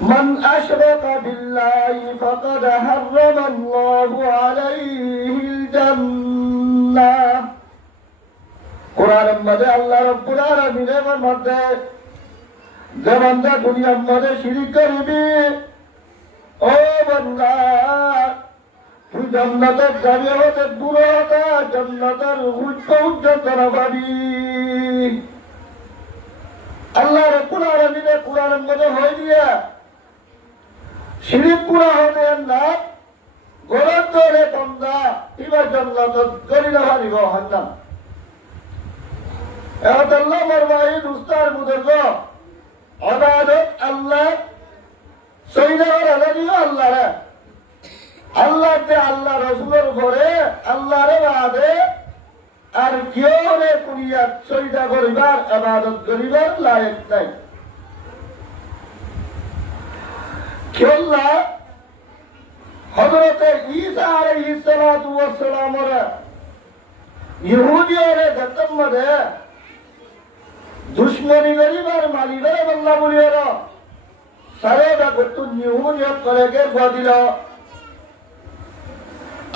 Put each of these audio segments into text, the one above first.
من أشرك بالله فقد حرم الله عليه الجنة قرآن مدى الله رب العالمين مدى যে বান্দা দুনিয়ার মধ্যে শিরিক করবি ও বান্দা তুই জান্নাতের যাবি হতে দূর হতা জান্নাতের উজ্জ্বল পাবি আল্লাহ রাব্বুল আলামিন কুরআনের মধ্যে হয়ে দিয়া শিরিক পুরা হতে না গরত ধরে বান্দা এবার জান্নাত গলিলা হারিব হান্নাম এত আল্লাহ মারবাই দুস্তার মুদল্ল ইবাদত আল্লাহ সৈয়দর আলাদিও আল্লাহ রে আল্লাহ তে আল্লাহ রাসূলের পরে আল্লাহর বাদে আর কেউ রে কুরিয়া সৈয়দা করিবার ইবাদত করিবার লায়েক নাই কেল্লা হযরত ঈসা আলাইহিস সালাতু ওয়াস সালাম রে ইহুদিয়রে গতমরে দুশ্মনী গরিবার মালিবের বল্লা বলিওর সারে বাগতু নিহুনিয়ত করেকে বদিল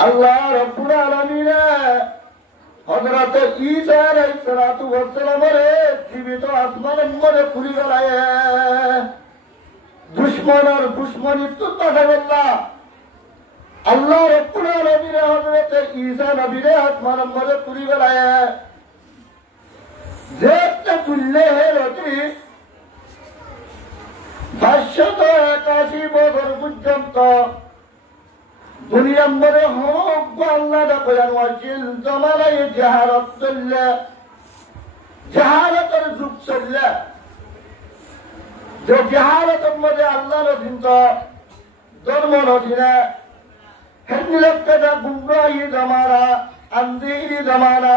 আল্লাহ রাব্বুল আলামিন হযরত ঈসা আলাইহিস সালাতু ওয়াস সালামের জীবিত আসমানের মধ্যে পুরি গলায় দুশ্মনের দুশ্মনী তো কথা বললা আল্লাহ রাব্বুল আলামিন হযরত ঈসা নবীর আসমানের মধ্যে পুরি গলায় দেখতে তুললে হেরতি 581 বছর পর্যন্ত দুনিয়ার মধ্যে হোক আল্লাহ ডাকানো আছিল জমানায় জাহারত চললে জাহারতের যুগ চললে যে জাহারতের মধ্যে আল্লাহ রচিত ধর্ম রচিনা হেদিলকেটা গুমরাহি জমানা আন্দিরি জমানা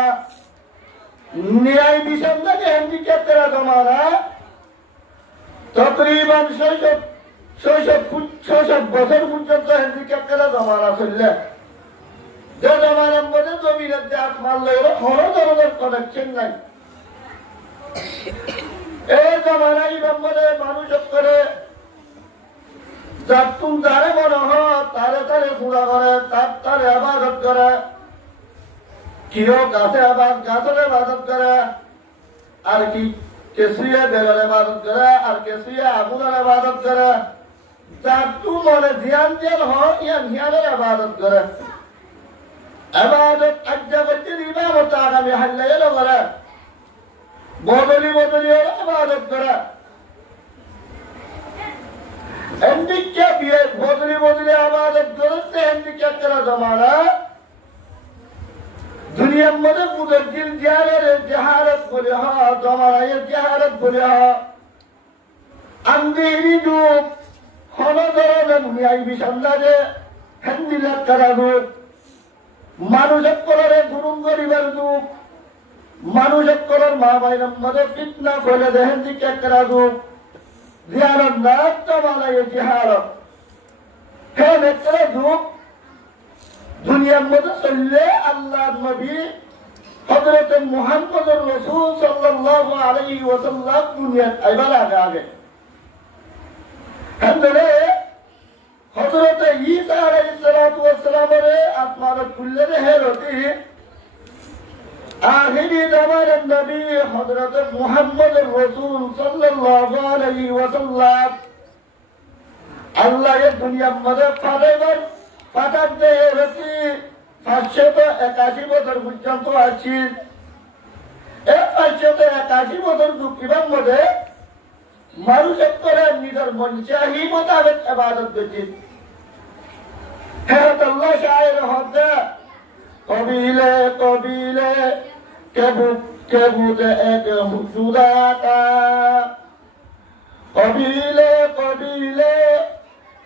ন্যায় বিচার লাগে হ্যান্ডিক্যাপের জমানা তকরিবান 600 বছর পর্যন্ত হ্যান্ডিক্যাপের জমানা চললে যে জমানার মধ্যে জমিনের যে আসমান লাগলো কোনো ধরনের কানেকশন নাই এই জমানায় মধ্যে মানুষ করে যার তুম যারে মনে হয় তারে তারে পুরা করে তারে আবাদত করে কিও গাছে গাছের ইবাদত করে আর কি কেসুয়া বেলের ইবাদত করে আর কেসুয়া আগুনের ইবাদত করে যার তু মনে ধ্যান ধ্যান হয় ইয়ান হিয়ানের ইবাদত করে ইবাদত আজ্জা করতে ইবাদত আগামী হাল্লাই এলো করে বদলি ইবাদত করে হ্যান্ডিক্যাপ বিয়ে বদলি ইবাদত করতে হ্যান্ডিক্যাপ করা জমানা দুনিয়ার মধ্যে মুদজ্জিল জাহারত বলে জমানায় জাহারত বলে আন্দিরি যুগ কোন ধরনের ন্যায় বিচার লাগে হ্যান্ডিলাত করা যুগ মানুষের করারে গুরুম করিবার যুগ মানুষের করার মা ভাইয়ের মধ্যে ফিতনা ফেলে দেয় হ্যান্ডিক্যাপ করা যুগ জিয়ারত না জমানায় জাহারত হ্যাঁ একটা যুগ দুনিয়ার মধ্যে চললে আল্লাহ নবী হযরত মুহাম্মদুর রাসূল সাল্লাল্লাহু আলাইহি ওয়াসাল্লাম দুনিয়ার আইবার আগে হন্দরে হযরত ঈসা আলাইহিস সালাতু ওয়াস সালামের আসমান খুললে হেরতি আখিরি জামানার নবী হযরত মুহাম্মদুর রাসূল সাল্লাল্লাহু আলাইহি ওয়াসাল্লাম আল্লাহ এই দুনিয়ার মধ্যে পাঠাইবার পাঠাতে হেরতি 581 বছর পর্যন্ত আছি এই 581 বছর যুক্তিবার মধ্যে মানুষের করে নিজের মন চাহি মোতাবেক ইবাদত করছে হেরত আল্লাহ শায়ের হদে কবিলে কবিলে কেবুতে এক হুজুরাতা কবিলে কবিলে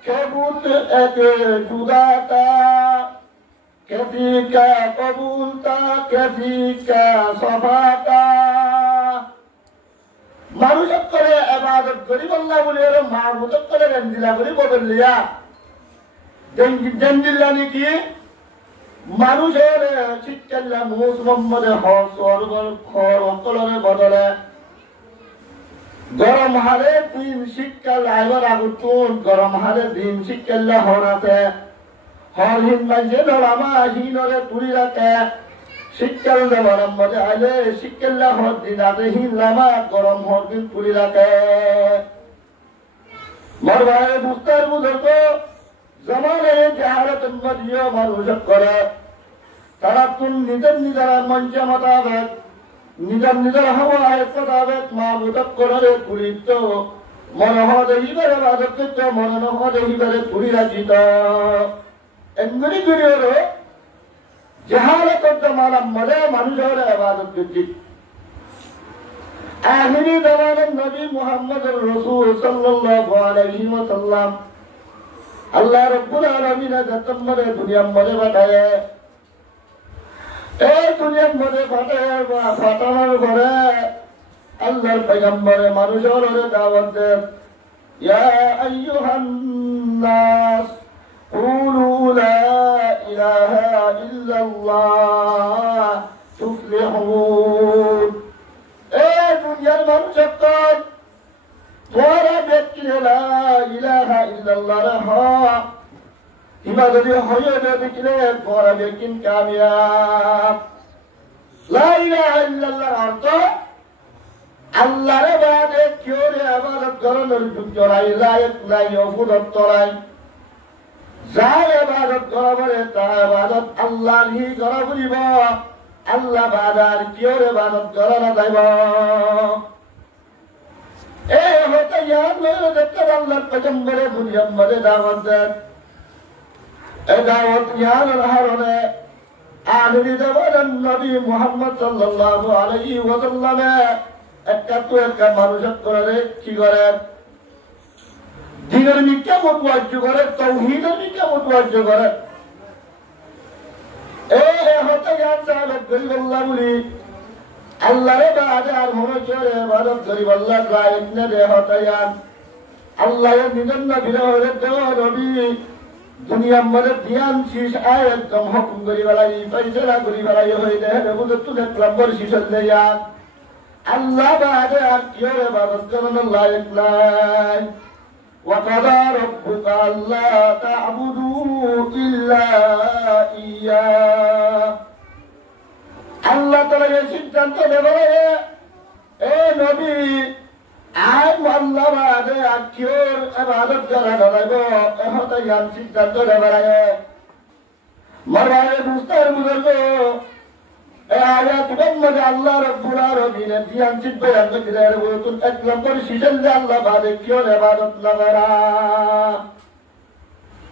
কেবুতে এক জুদাতা कैसी का कबूलता कैसी का सफाता মানুষের করে ইবাদত করি বললা বলে এর মাহবুব করে রঞ্জিলা করি বদল লিয়া জঞ্জিলা কি মানুষের শিক্ষাল্লা মুস মোহাম্মদে হসরগর খর অকলরে বদলে গরম হারে দিন শীতকাল আইবার আগুন গরম হারে দিন শীতকাল হরাতে হর হিন মাঝে ধরামা হিনরে তুলি রাখে শীতকাল গরম মধ্যে আইলে শীতকাল হর দিন আতে হিন লামা গরম হর দিন তুলি রাখে মর ভাই বুঝতার বুঝত জমানে যাহারত মদিও মানুষ করে তারা তুন নিজের নিজের মঞ্চে মোতাবেক নিজের নিজের হাওয়ায় মোতাবেক মাহবুদক করে পুরিত মনোহর দেহিবারে বাদক মনোহর দেহিবারে পুরি রাজিত এমনি গুরিওর যাহারত জমানা মরে মানুষের ইবাদত করছি আখিরি জামানার নবী মুহাম্মদুর রাসূল সাল্লাল্লাহু আলাইহি ওয়াসাল্লাম আল্লাহ রাব্বুল আলামিন যতমরে দুনিয়ার মধ্যে পাঠায় এই দুনিয়ার মধ্যে পাঠানোর পরে আল্লাহর পয়গম্বরে মানুষের দাওয়াত দেন ইয়া আইয়ুহান নাস কুলু লা ইলাহা ইল্লাল্লাহ তুফলিহুন এই দুনিয়ার মানুষ তোরা ব্যক্তি লা ইলাহা ইল্লাল্লাহ হক ইবাদত হয়ে দেখিলে তোরা ব্যক্তি কামিয়াব লা ইলাহা ইল্লাল্লাহ অর্থ আল্লাহর বাদে কেউ ইবাদত করার যোগ্য নাই লায়েক নাই অবুদত নাই যার ইবাদত করা বলে তার ইবাদত আল্লাহরই করা বলিব আল্লাহ বাদার কেউ ইবাদত করা না যাইব এই হতে ইয়াদ লইল দেখতে আল্লাহর পয়গম্বরে দুনিয়ার মধ্যে দাওয়াত দেন এই দাওয়াত ইয়ানের হারণে আখিরি জামানার নবী মুহাম্মদ সাল্লাল্লাহু আলাইহি ওয়াসাল্লামে একটা মানুষ করে কি করে দিনের নিকা মুতওয়াজ্জু করে তাওহীদের নিকা মুতওয়াজ্জু করে এই হতে ইয়াদ সাহেব গরিবুল্লাহ বলি আল্লাহরে বাদে আর মনুষ্যের ইবাদত করি আল্লাহ লায়েক না রে হতে ইয়াদ আল্লাহর নিজের নবী হলে দেওয়া নবী দুনিয়ার মধ্যে ধ্যান শীষ আয় একদম হুকুম করি বেড়াই ফয়সালা করি বেড়াই হয়ে দেখে বুঝে তুই দেখলাম বড় শীষ হলে ইয়াদ আল্লাহ বাদে আর কেউ ইবাদত করার লায়েক নাই وقضى ربك ألا تعبدوا إلا إياه আল্লাহ তাআলা এই সিদ্ধান্ত নেবেন এ নবী আয় আল্লাহ বাদে আর কেউ ইবাদত করা লাগবে এহতে ইয়ান সিদ্ধান্ত নেবেন মরবায়ে মুস্তার বুজুর্গ এই আয়াতের মধ্যে আল্লাহ রাব্বুল আলামিন দিয়ান সিদ্ধ করে দিলেন বলতুন এক নম্বর শিশল যে আল্লাহ বাদে কেউ ইবাদত না করা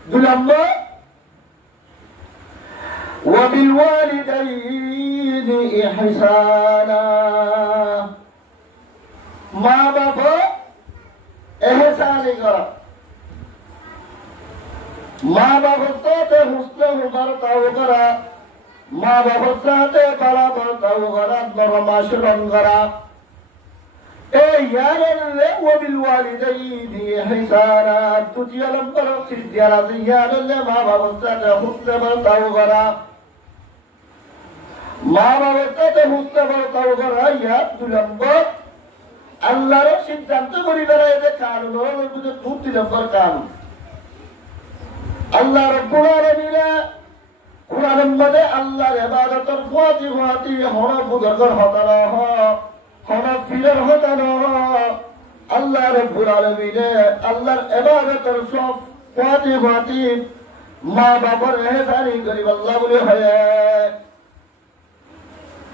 দুই নম্বর وبالوالدين إحسانا মা বাবা এহসানি করা মা বাবার সাথে হুসনে মুবারকাও করা মা বাবার সাথে ভালো বর্তাও করা নরম আচরণ করা এই ইয়ারলে وبالوالدين إحسانا তৃতীয় নম্বর সিদ্ধারা ইয়ারলে মা বাবার সাথে হুসনে বর্তাও করা মা বাবার সাথে হুসনে বর্তাও করা ইয়া দুই নম্বর আল্লাহর সিদ্ধান্ত করি বেড়ায় যে কারণ হলো দুই নম্বর কারণ আল্লাহ রাব্বুল আলামিন কুরআনের মধ্যে আল্লাহর ইবাদতের ফাতি হন বুজুর্গর হতানা হন ফিরের হতানা আল্লাহ রাব্বুল আলামিন আল্লাহর ইবাদতের সব ফাতি মা বাবার ইহসানি করি আল্লাহ বলে হয়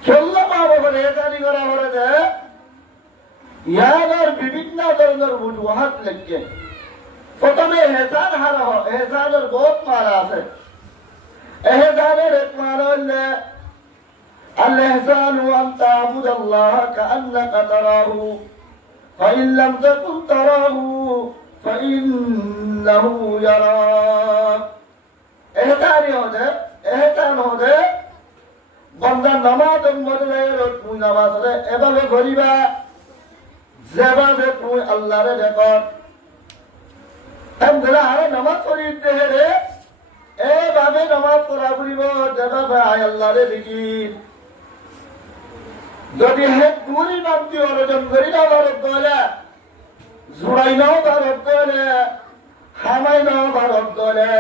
কেল্লা মা বাবার ইহসানি করা হলে যে ইয়ার বিভিন্ন ধরনের ওয়াজুহাত লাগছে প্রথমে এহসান হারা হয় এহসানের বহুত মারা আছে এহসানের এক মারা হলে আল ইহসানু আন তা'বুদাল্লাহ কাআন্নাকা তারাহু ফাইন লাম তাকুন তারাহু ফাইন্নাহু ইয়ারাক এহসান হলে বান্দা নামাজের মধ্যে তুই নামাজ এভাবে করিবা যেভাবে তুই আল্লাহরে দেখো আরে নামাজ পড়িতে রে এভাবে নামাজ পড়া পড়িব যেভাবে আয় আল্লাহরে দেখি যদি হে পুরি নামটি অর্জন করি না আমার বলে জোড়াই নাও ভারত দলে খামাই নাও ভারত দলে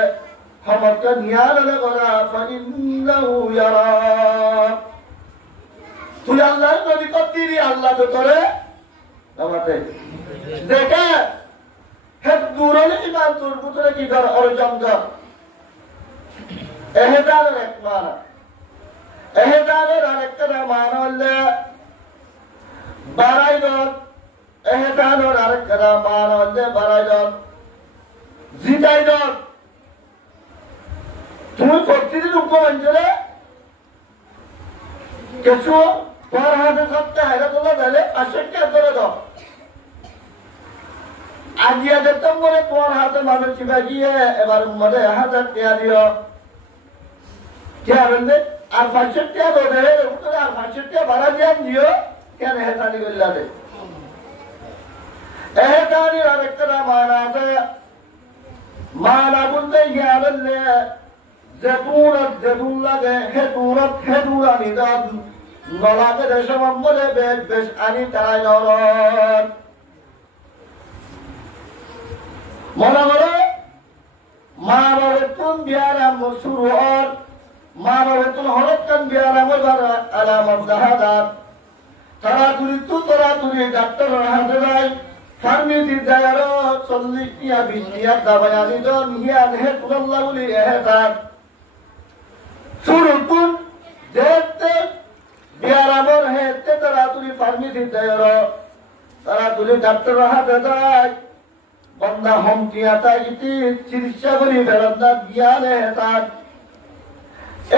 সমস্ত নিয়ালে করা তুই আল্লাহ নবী কতিরি আল্লাহ তো করে আমাদের দেখে হে দূরলে ইমান তোর ভিতরে কি কর অর্জন কর এহেদানের এক মানা এহেদানের আরেকটা মানা হলে বাড়াই দল এহেদানের আরেকটা মানা হলে বাড়াই দল জিতাই দল তুমি প্রতিদিন উপমঞ্চলে কিছু তোর হাতে সপ্তাহ হেরে তোলা দিলে 500 টাকা করে দাও আজিয়া যেতাম বলে তোমার হাতে মানুষ চিপা গিয়ে এবার মনে 1000 টাকা দিও क्या बंदे আর 500 টাকা দে উত্তরে আর 500 টাকা ভাড়া দিও কেন হেতানি বললা দে এহেতানি আরেকটা মানা আছে মানা বলতে গেলে যেতুন লাগে হেতুরা নিদান নলাকে দেশে মম্বলে বেশ আনি তারাই নরন মনে করে মা বাবার তুন বিয়ারাম শুরু হন মা বাবার তুন হরকান বিয়ারাম এবার আলামত জাহাদাত তারা ডাক্তার হাতে যায় ফার্মেসি যায় আরো 40 টিয়া 20 টিয়া দাবাই আনি দন হিয়া হে তুল্লাহ বলি এহেতার শুরুতুন যেতে বিয়ারামর হেতে তারা ফার্মেসি যায় আরো তারা ডাক্তার হাতে যায় বন্দা হমকিয়া তাই ইতি চিকিৎসা করি ফেরন্দা বিয়ালে হেতার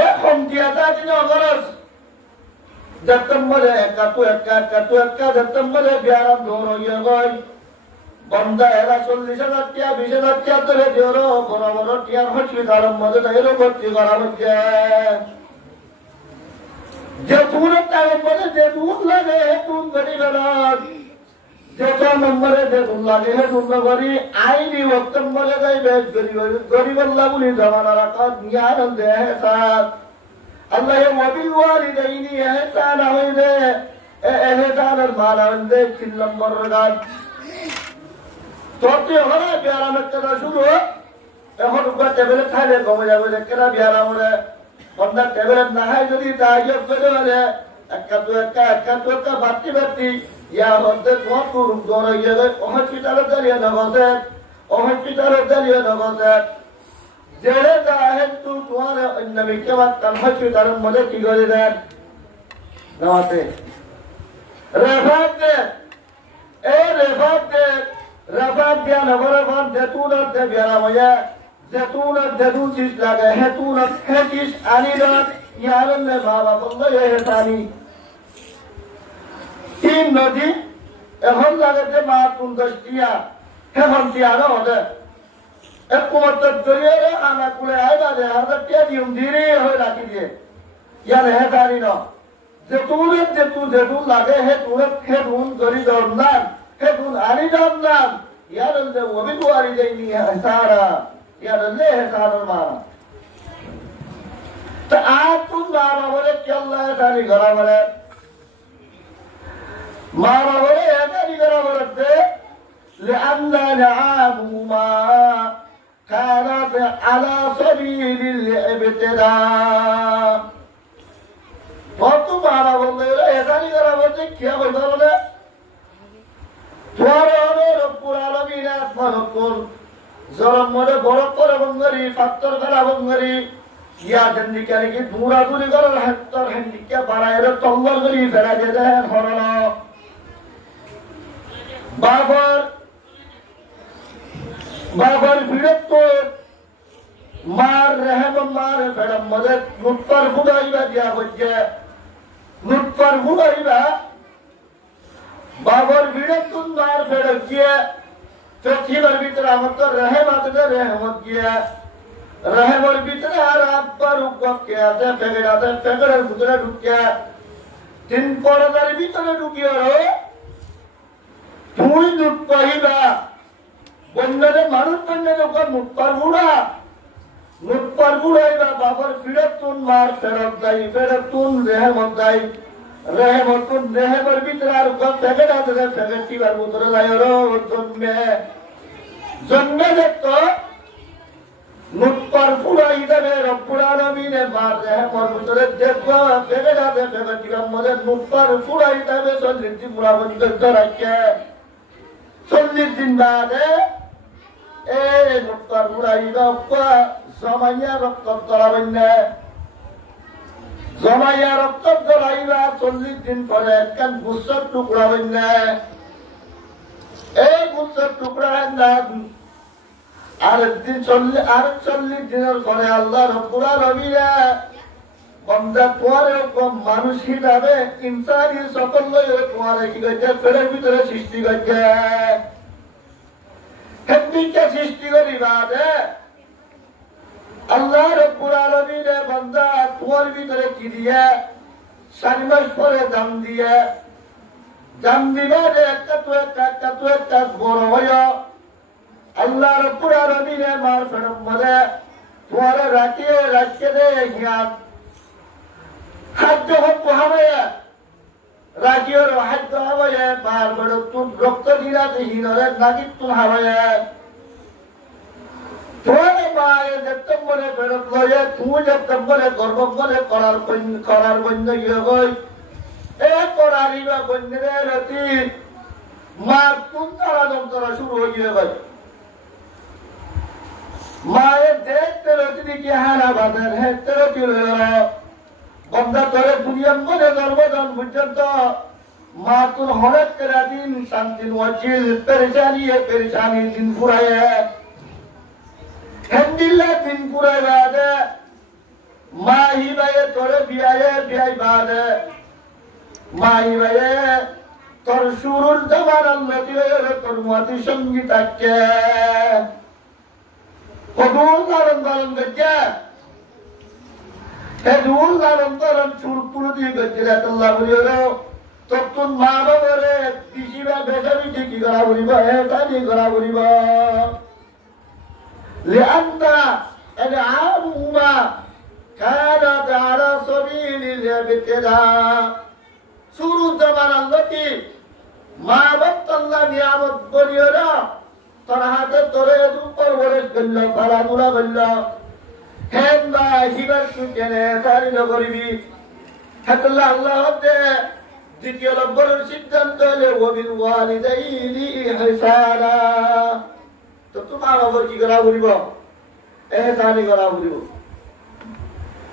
এ হমকিয়া তা দিন অগরস দত্তম্বরে একাতু একা দত্তম্বরে বিয়ারাম ধর হইয়া গই বন্দা এরা 40,000 টাকা 20,000 টাকা ধরে দিওর বড় বড় টিয়ার হসপিটালের মধ্যে এরও ভর্তি করা হচ্ছে যে তুনের টাকার মধ্যে যে দুধ লাগে তুন গড়ি বেড়ান যেটা নম্বরে যে দুধ লাগে হে দুধ করি আইনি বক্তব্যে যাইবে গরিবল্লা বলি জমানা রাখা নিয়ার দেহে সাথ আল্লাহ ওয়াবিল ওয়ালিদাইনি ইহসানা হইবে এহসানের মানা হইবে 3 নম্বর গান তোতে হরে বিয়ারামের কথা শুরু এখন উপর টেবিলে খাইলে কমে যাবে কেনা বিয়ারামরে বন্দা টেবিলে না খাই যদি তাইয়ব করে হলে একা বাতি ইয়া হতে তোর গড় ইয়ে হসপিটালে দাঁড়িয়ে নগদে যেড়ে দাহেন তু তোমার অন্য বিকেবাদ কাল হসপিটালের মধ্যে কি করে দেন নমস্তে রেফাত দে রেফাত দিয়া নগরে ফান জেতুনত দে বিয়ারাময়া জেতুনত জেতুন চিজ লাগে হেতুনত হে চিজ আনিলত ইয়ারনে বাবা বললে হেতানি 3 নদী এখন লাগে যে মা 10 টিয়া এখন টিয়ারও হলে এক কুমত্তর জড়িয়ে আনা কুলে আইবা দে 1000 টিয়া দিম ধীরে হয়ে রাখি দিয়ে ইয়ার হেতানি ন যেতুন লাগে হেতুন গরি দরনান হেতুন আনি দরনান ইয়ারলে ওবিল ওয়ালিদাইনি ইহসানা ইয়ারলে হেসানের মানা তা আজ তুম বাবা বলে কি আল্লাহ হেতানি করা বলে মা বাবারে হেতানি করা বলতে لأن نعامهما كانت على سبيل الابتداء কত মারা বলতে হেতানি করা বলতে কি হবে বলে তোমার রব্বুল আলামিন আত্মা রব্বুল জরম মরে বরফ করে বঙ্গরি পাত্তর করা বঙ্গরি ইয়া জন্দিকারি কি দূরা দূরি করার হাত্তর হ্যান্ডিকে বাড়ায় তঙ্গল করি ফেরা যে দেন হরল বাবার বিরক্ত মার রেহেম মার ফেরম মধ্যে নুৎপার ফুটাইবা দিয়া হচ্ছে নুৎপার ফুটাইবা বাবার বিরক্ত মার ফেরত গিয়ে পৃথিবীর ভিতরে আমার তো রেহেমত গিয়ে রেহেমের ভিতরে আর আব্বার উগ্গপ কে আছে ফেগড়ের ভিতরে ঢুকিয়া 3 পর্দার ভিতরে ঢুকিয়ে তুই দুধ পাইবা বন্যারে মানুষ বন্যারে ওখানে মুটপার বুড়াইবা বাবার ফিরতুন মার ফেরত দেয় রেহেমত দেয় রেহেমের ভিতরে আর প্যাকেট আছে, প্যাকেটটি বার ভিতরে যায় জন্মে দেখতো নুটপার ফুড়াই দেবে রব্বুল আলামিনে মার রেহেমের ভিতরে দেখবো প্যাকেট আছে, প্যাকেটটি মধ্যে নুটপার ফুড়াই দেবে 40 দিন পুরা বন্ধ রাখছে। 40 দিন বাদে এই নুটপার ফুড়াই জমাইয়া রক্ত ধরাবেন না, জমাইয়া রক্ত ধরাইবা 40 দিন পরে একখান গুচ্ছর টুকরা হইন না, এই গুচ্ছর টুকরা না আর 40 দিনের পরে আল্লাহ রব্বুল আলামিন বান্দা তোমারে কম মানুষ হিসাবে ইনসানি সকল তোমারে কি করছে পেটের ভিতরে সৃষ্টি করছে। হেদিকে সৃষ্টি করিবা আল্লাহ রব্বুল আলামিন বান্দা তোমার ভিতরে কি দিয়ে 4 মাস পরে দাম দিয়ে দাম দিবা একটা বড় হয় আল্লাহ রব্বুল আলামিন মার ফেরত মধ্যে তোমার রাখিয়ে দে হিয়ান খাদ্য হোক হবে রাখিওর খাদ্য হবে মার ফেরত তুম রক্ত দিলাতে হিনরে নাগিত তুম হবে তোমার মায়ের যেতম বলে ফেরত লয়ে তুমি যেতম বলে গর্ব করে করার বন্য গিয়ে গই এ করারিবা বন্যরে রতি মা তুম তারা যন্ত্রণা শুরু হয়ে গিয়ে গই মায়ের দেখতে রতি দিকে হারা বাঁধের হেঁটতে রতি বন্ধা করে দুনিয়ার মনে গর্বদান পর্যন্ত মা তুর হরেক তেরা দিন শান্তি ওয়াজিল পেরেশানি দিন ফুরায় হেন্দিল্লা দিন ফুরায় বাদে মা হিবায়ে তোরে বিয়াই বাদে মা হিবায়ে তোর শুরুর জমান আল্লাহ দিয়ে তোর মাতি সঙ্গীত আছে কবুল লালন পালন করছে হেদুল লালন পালন সুরপুর দিয়ে করছে আল্লাহ বলিও তখন মা বাবারে পিসিবা বেচাবিটি কি করা বলিব হেতানি করা বলিব লিআন্না আনহুমা কানাত আলা সাবিলিল ইবতিদা শুরু জামান আল্লাহটি মা বাপ আল্লাহ নিয়ামত বলিও তোর হাতে তোরে উপর বরে গেল ফারাদুরা গেল হেন বা হিবার তুই কেনে সারি নগরিবি হাতল্লাহ আল্লাহ দে দ্বিতীয় নম্বরের সিদ্ধান্ত হলে ওবিল ওয়ালিদাইনি ইহসানা তো তোমার ওপর কি করা বলিব এহসানি করা বলিব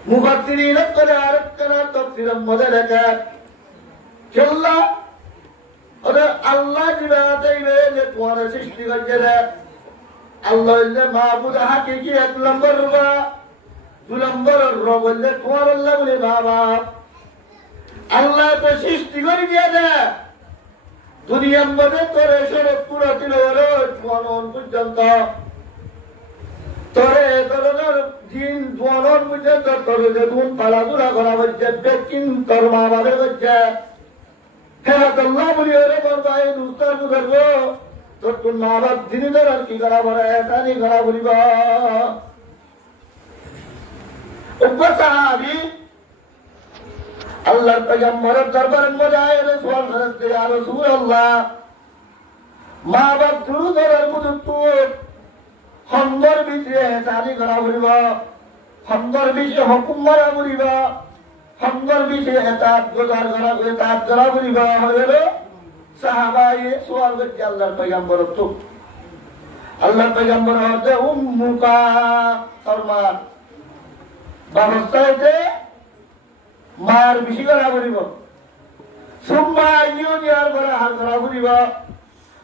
মুফাসসিরিন করে আরেক করা তাফসীরের মধ্যে লেখা কেল্লা ওরে আল্লাহ জিবাতাইবে যে তোমার সৃষ্টি করছে রে আল্লাহ যে মাহবুদ হাকিকি 1 নম্বর রূপা 2 নম্বর রব বললে তোমার আল্লাহ বলে বাবা আল্লাহ তো সৃষ্টি করে দিয়ে দে দুনিয়ার মধ্যে তোরে সরব পুরো ছিল জনন পর্যন্ত তোরে তোর দিন জনন পর্যন্ত তোরে যে তুম পালাদুরা করা হচ্ছে বেকিন তোর মা বাবা হচ্ছে হেরাতুল্লাহ বলি ওরে বাবা এই দুস্তার করবো তোর তোর মা বাপ দিনে ধর আর কি করা বলে এটানি করা বলিব উপর সাহাবি আল্লাহর পয়গম্বরের দরবারের মধ্যে আয় রাসূল ফেরেশতা ইয়া রাসূলুল্লাহ মা বাপ দুরু ধরার মতো তুই খন্দর ভিতরে এটানি করা বলিব খন্দর ভিতরে হুকুম মারা বলিব খন্দর ভিতরে এতাত গোজার করা এতাত করা বলিব হইল সাহাবায়ে সওয়াল করছে আল্লাহর পয়গম্বর তো আল্লাহর পয়গম্বর হতে উম্মুকা ফরমান বাবস্তাইতে মার বেশি করা বলিব সুম্মা ইউনিয়ার করে হার করা বলিব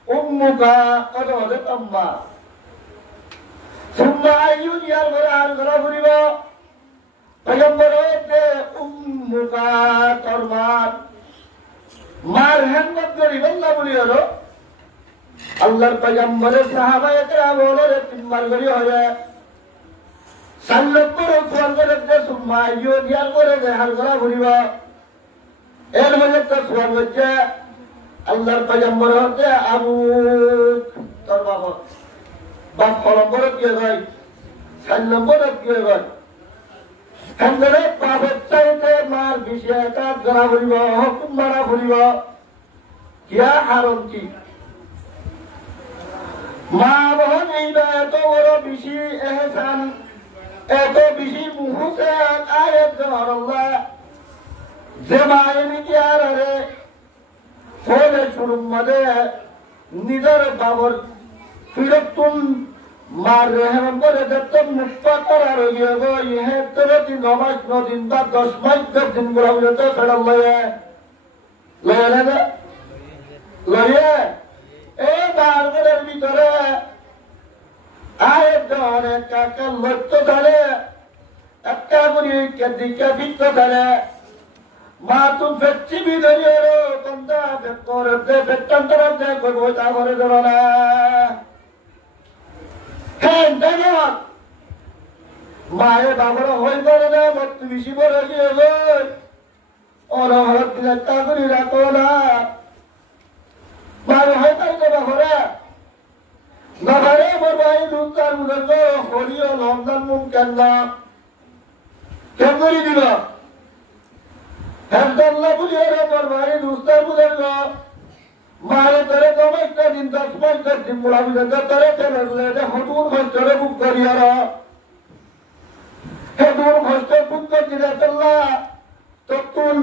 উম্মুকা কত হতে তম্মা সুম্মা ইউনিয়ার করে হার করা বলিব পয়গম্বর হতে উম্মুকা ফরমান মার হেনমত করিব আল্লাহ বলি হলো আল্লাহর পয়গম্বরের সাহাবায়ে কেরাম বলে 3 বার করি হবে 4 নম্বর ফোন করে দে সুম্মা ইউনিয়ার করে হার করা বলিব এর মধ্যে তো ফোন হচ্ছে আল্লাহর পয়গম্বর হতে আবু তোর বাপ নম্বর কি হয় 4 নম্বর কি হয় হেন্দরে বাপের চাইতে মার বেশি এটা ধরা ফুরিব হুকুম মারা ফুরিব কিয়া হারণ কি মা বহন এইবা এত বড় বেশি এহসান এত বেশি মুহুসেন আয়াত আল্লাহ যে মায়ের কি আর রে ফলে শুরুর মধ্যে নিজের বাবর ফিরতুন মার রেহম করে দেখতে মুক্ত করার গিয়ে গো ইহে তোর দিন 9 মাস 9 দিন বা 10 মাস 10 দিন বলা হইতে ফেরাল লয়ে এই বারবারের ভিতরে আয়াত অনেক কাকা লক্ষ্য ধরে একটা করে দিকে ফিরতে ধরে মা তুম ফেচ্ছি বিধরিয়ে কোনটা করে দে ফেটান্তর দে কই বইতা করে ধরো না হ্যাঁ দেখো মায়ের বাবার হই করে না মত বেশি বড় গিয়ে গই অনহর দিলে কাগরি রাখো না মায়ের হয় তাই তো বাবারা বাবারে বাবাই দুতার মুদল হরিও লন্ডন মুন কেন্দ্র কেন্দ্রি দিল হেমদল্লা বুঝিয়ে বাবাই দুস্তার মুদল মায়ের তরে কমেকটা দিন 10 মাস 10 দিন বলা বুঝে তরে ফেলে যে হটুন হইতরে বুক করিয়ার হেদুর হইতে বুক করিয়া চললা তখন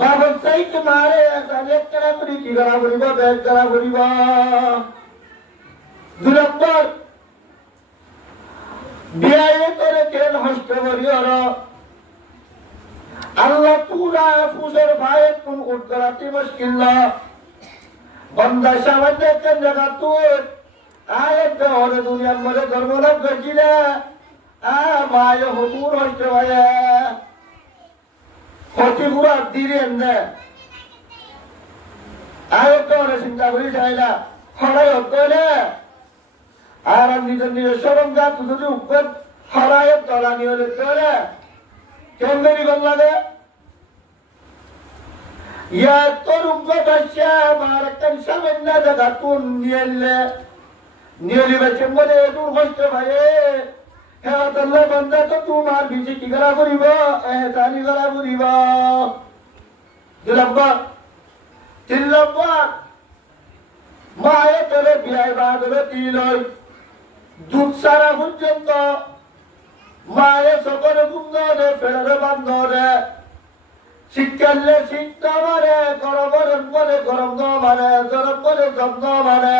বাবার চাইতে মারে এক করা করি কি করা করিব ব্যাগ করা করিব 2 নম্বর বিয়ে করে কেন হস্ত করিয়ার আল্লাহ পুরা ফুসের ভাই কোন উঠ করাতে মুশকিল না बंदा सामने के जगह तू आयत में और दुनिया में धर्मों गजिले आ माय हुजूर होते हुए होती पूरा धीरे अंदर आयत में और सिंगापुरी जाएगा हराय होते ने आराम निधन निधन शोरंगा तुझे ऊपर हरायत तोला नहीं होते ने केंद्री बन लगे या तो रुपये बच्चा मारकन समझना जगह तू नियले बच्चे बोले तू होते भाई है अल्लाह बंदा तो तू मार बीचे की करा बुरीबा एहसानी करा बुरीबा दिलब्बा माये तेरे बियाह बादरे तीलोई दूध सारा हुज्जन तो माये सकोरे गुंगा दे फेरे बंदो दे শিক্ষালে শিক্ষা মানে গরম বলে গরম ন মানে গরম বলে যত্ন মানে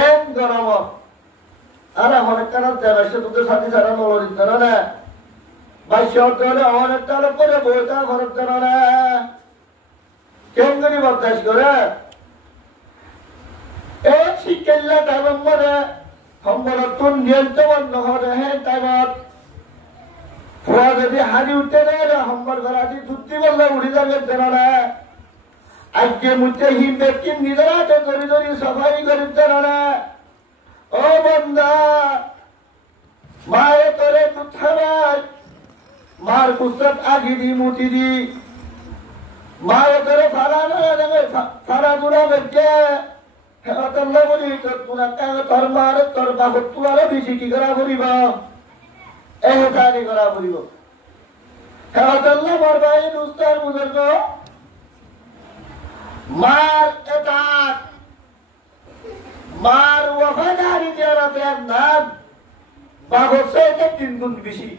এম গরম আর অনেক কারণ দেয় সে তোদের সাথে সারা নলরি ধরে না বাইশ ধরে অনেকটা লোক করে বইটা ঘরের ধরে না কেমনি বদাস করে এই শিক্ষালে টাইম মানে সম্বরতুন নিয়ন্ত্রণ নহরে হে টাইমত ফুয়া যদি হারি উঠতে না হম্বর ঘরাটি দুটি বললে উড়ি যাবে না আজকে মুঠে হিম ব্যক্তি নিজেরাতে ধরি ধরি সফাই করিতে না ও বন্ধা মায়ে তোরে তুথারাই মার কুসরত আগি দি মুতি দি মায়ে তোরে ফারা দুরা বেকে হেতল্লা বলি তোরা কাগে তোর মার তোর বাবু তুয়ারে বেশি কি করা করিবা এহসানি করা বলিব হেতল্লা বরবাই দুস্তার বুজুর্গ মার এতাত মার ওয়াফাদারি দেওয়াতে নাম বাবুর চাইতে 3 গুণ বেশি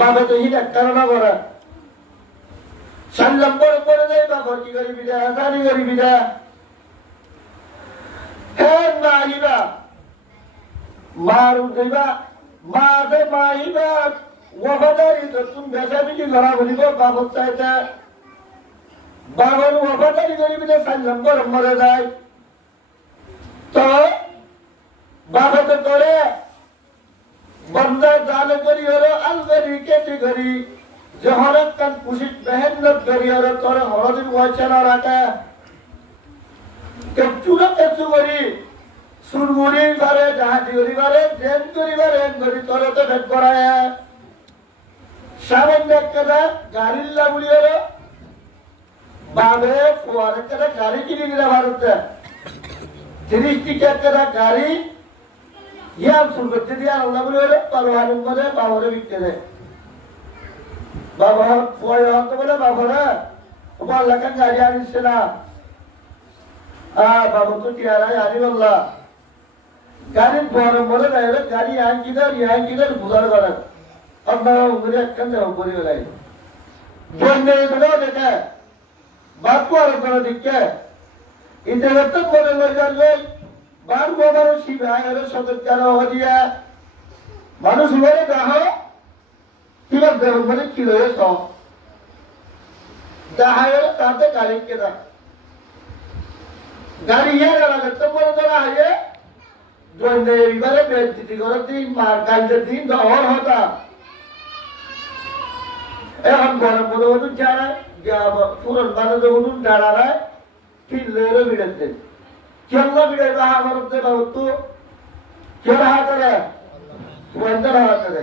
বাবা তো হিটা কারণ করা 4 নম্বর করে দেয় বাবুর কি করিবি না এহসানি করিবি না হে মাহিবা মার উঠেবা মাঝে মাহিবা ওয়াফাদারি তো তুমি বেশাবিকি করা বলিব বাবুর চাইতে বাবুর ওয়াফাদারি করিবি না 4 নম্বর মরে যায় তো बाबा तो करे बंदा जाने करी और अलगरी केटी करी जहरत कन कुशित मेहनत करी और तोरे हरदिन वाचना राता के चुरा केचु करी सुरगुरी बारे जहाजी करी बारे जेन करी तोरे तो भेट कराया सामने कदा गाड़ी लागुली और बाबे फुआरे कदा गाड़ी की निरा भारत जिनिस की कदा गाड़ी ये आप सुनते दिया अल्लाह बोले पालवान मरे बावरे बिकते বাবা হতে বলে বাবারা লেখা গাড়ি আনিছে না বাবু তো টিয়ারাই আনি বললা গাড়ি গরম বলে গাড়ি আইকিদার বুঝার করে আপনারা উমরে একখান দেহ করি বেলাই বন্যে এগুলো দেখে বাপু আর করে দিকে ইন্টারনেট বলে লই যাবে বার বাবার শিবায়ের সদস্যার হদিয়া মানুষ বলে দেখো কিবা দেহ বলে কি রয়েছ দেখায় তাতে গাড়ি কেনা গাড়ি ইয়ার লাগতে বলে ধরা হয় বন্যে এইবারে বেদিতি করে দিন মার কালদের দিন দহর হতা এখন গরম বলে বলুন যারা পুরন বাজারে বলুন যারা কিনলেরও বিড়াতে কেন বিড়াইবে আমার তো কেন হাতে বন্ধের হাতে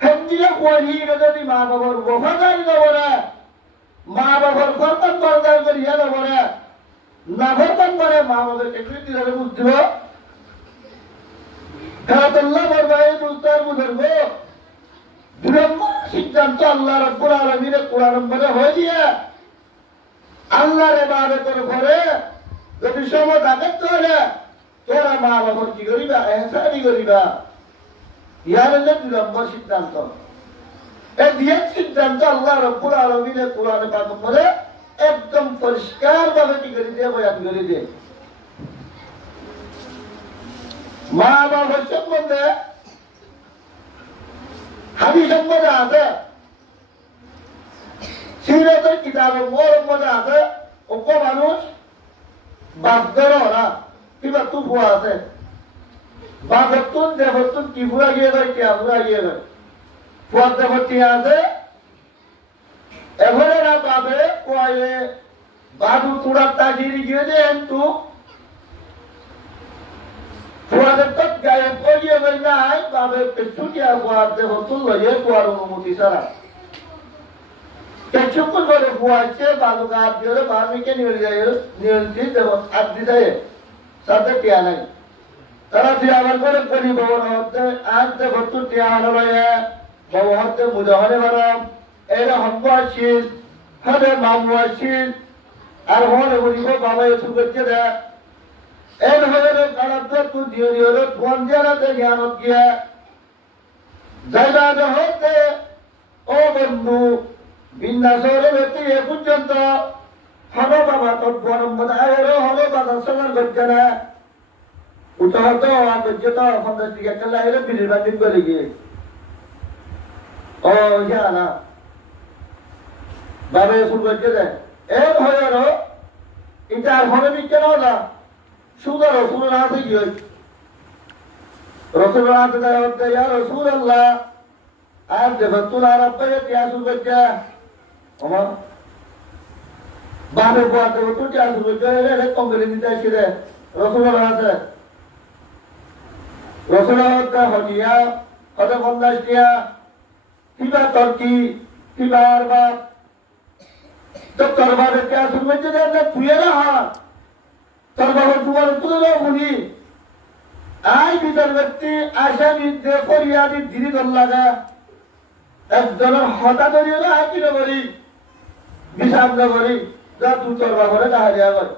হেন্দিয়ে কোয়ালি যদি মা বাবার বফাদারি দেবরে মা বাবার ফরমান বরদার করিয়া দেবরে না ফরমান করে মা বাবার একটু দিলে বুঝতে খেলাধুলা করবে দুস্তার বুঝবে সিদ্ধান্ত আল্লাহ রাব্বুল আলামিনের কোরআন বলে হয়ে দিয়ে আল্লাহর ইবাদতের পরে যদি সময় থাকে তাহলে তোরা মা বাবার কি করিবা এহসানি করিবা ইয়ার দুই নম্বর সিদ্ধান্ত এই দিয়ে সিদ্ধান্ত আল্লাহ রাব্বুল আলামিনের কোরআনে পাক বলে একদম পরিষ্কার ভাবে কি করে দিয়ে বয়ান করে দিয়ে মা বাবার সম্বন্ধে হাদিস সম্বন্ধে আছে সিরাতের কিতাবের মধ্যে আছে অল্প মানুষ বাপদের ওরা কিবা তু ভুয়া আছে বাপতুন দেবতুন কি ভুয়া গিয়ে যায় কে ভুয়া গিয়ে যায় ফুয়ার দেবতী আছে এবারে না পাবে কয়ে বাবু তুড়ার তাগিরি গিয়ে যে কিন্তু ফুয়াদের তো গায়ে পড়িয়ে নাই বাবে পেছুটিয়া ফুয়ার দেবতুন লইয়ে ফুয়ার অনুমতি ছাড়া কিছুক্ষণ ধরে ফুয়াচ্ছে বালু গাছ দিয়ে বার্মিকে নিয়ে দেব আর দিতে সাথে টিয়া নাই তারা টিয়া আবার করে করি ভবন হতে আর দেবতুন টিয়া হলো রয়ে বাবু হতে মুজা হলে বারাম এরা হম্প আসিস হবে মামু আসিস আর হলে বলিব বাবা এসু করছে দে এর হলে কারাদ্দ তু দিয়ে দিয়ে ফোন জানাতে জ্ঞানত গিয়া জায়গা হতে ও বন্ধু বিন্দাসরে ব্যক্তি এ পর্যন্ত হলো বাবা তোর গরম বাজায় হলো বাজার সঙ্গে করছে না উঠা হতো আর করছে তো পঞ্চাশ টিকা খেলা এলে বিড়ির বান্ডিং করে গিয়ে ও ইয়া না বাবে শুরু করছে যে এর হয়ে এটা আর হবে বিচ্ছে না সুদর রসুলের হাতে গিয়ে রসুলের হাতে দেয় হচ্ছে ইয়া রসুল আল্লাহ আর দেবতুল আর আব্বাই টিয়া শুরু করছে আমার বাপের বুয়া দেবতুল টিয়া শুরু করছে এলে কমপ্লেন দিতে আসছে রে রসুলের হাতে রসুলের হাতে হটিয়া হতে 50 টিয়া কিবা তর্কি কিবা আর বাপ তো তোর বাপের টিয়া শুরু করছে যে তুই না হাত তোর বাবার তোমার তুলে শুনি আই ভিতর ব্যক্তি আসামি দে ফরিয়াদি ধীরে দল লাগা একজনের হঠাৎ আই কিনে বলি বিষাদ বলি যা তুই তোর বাবারে দেখা দেওয়া কর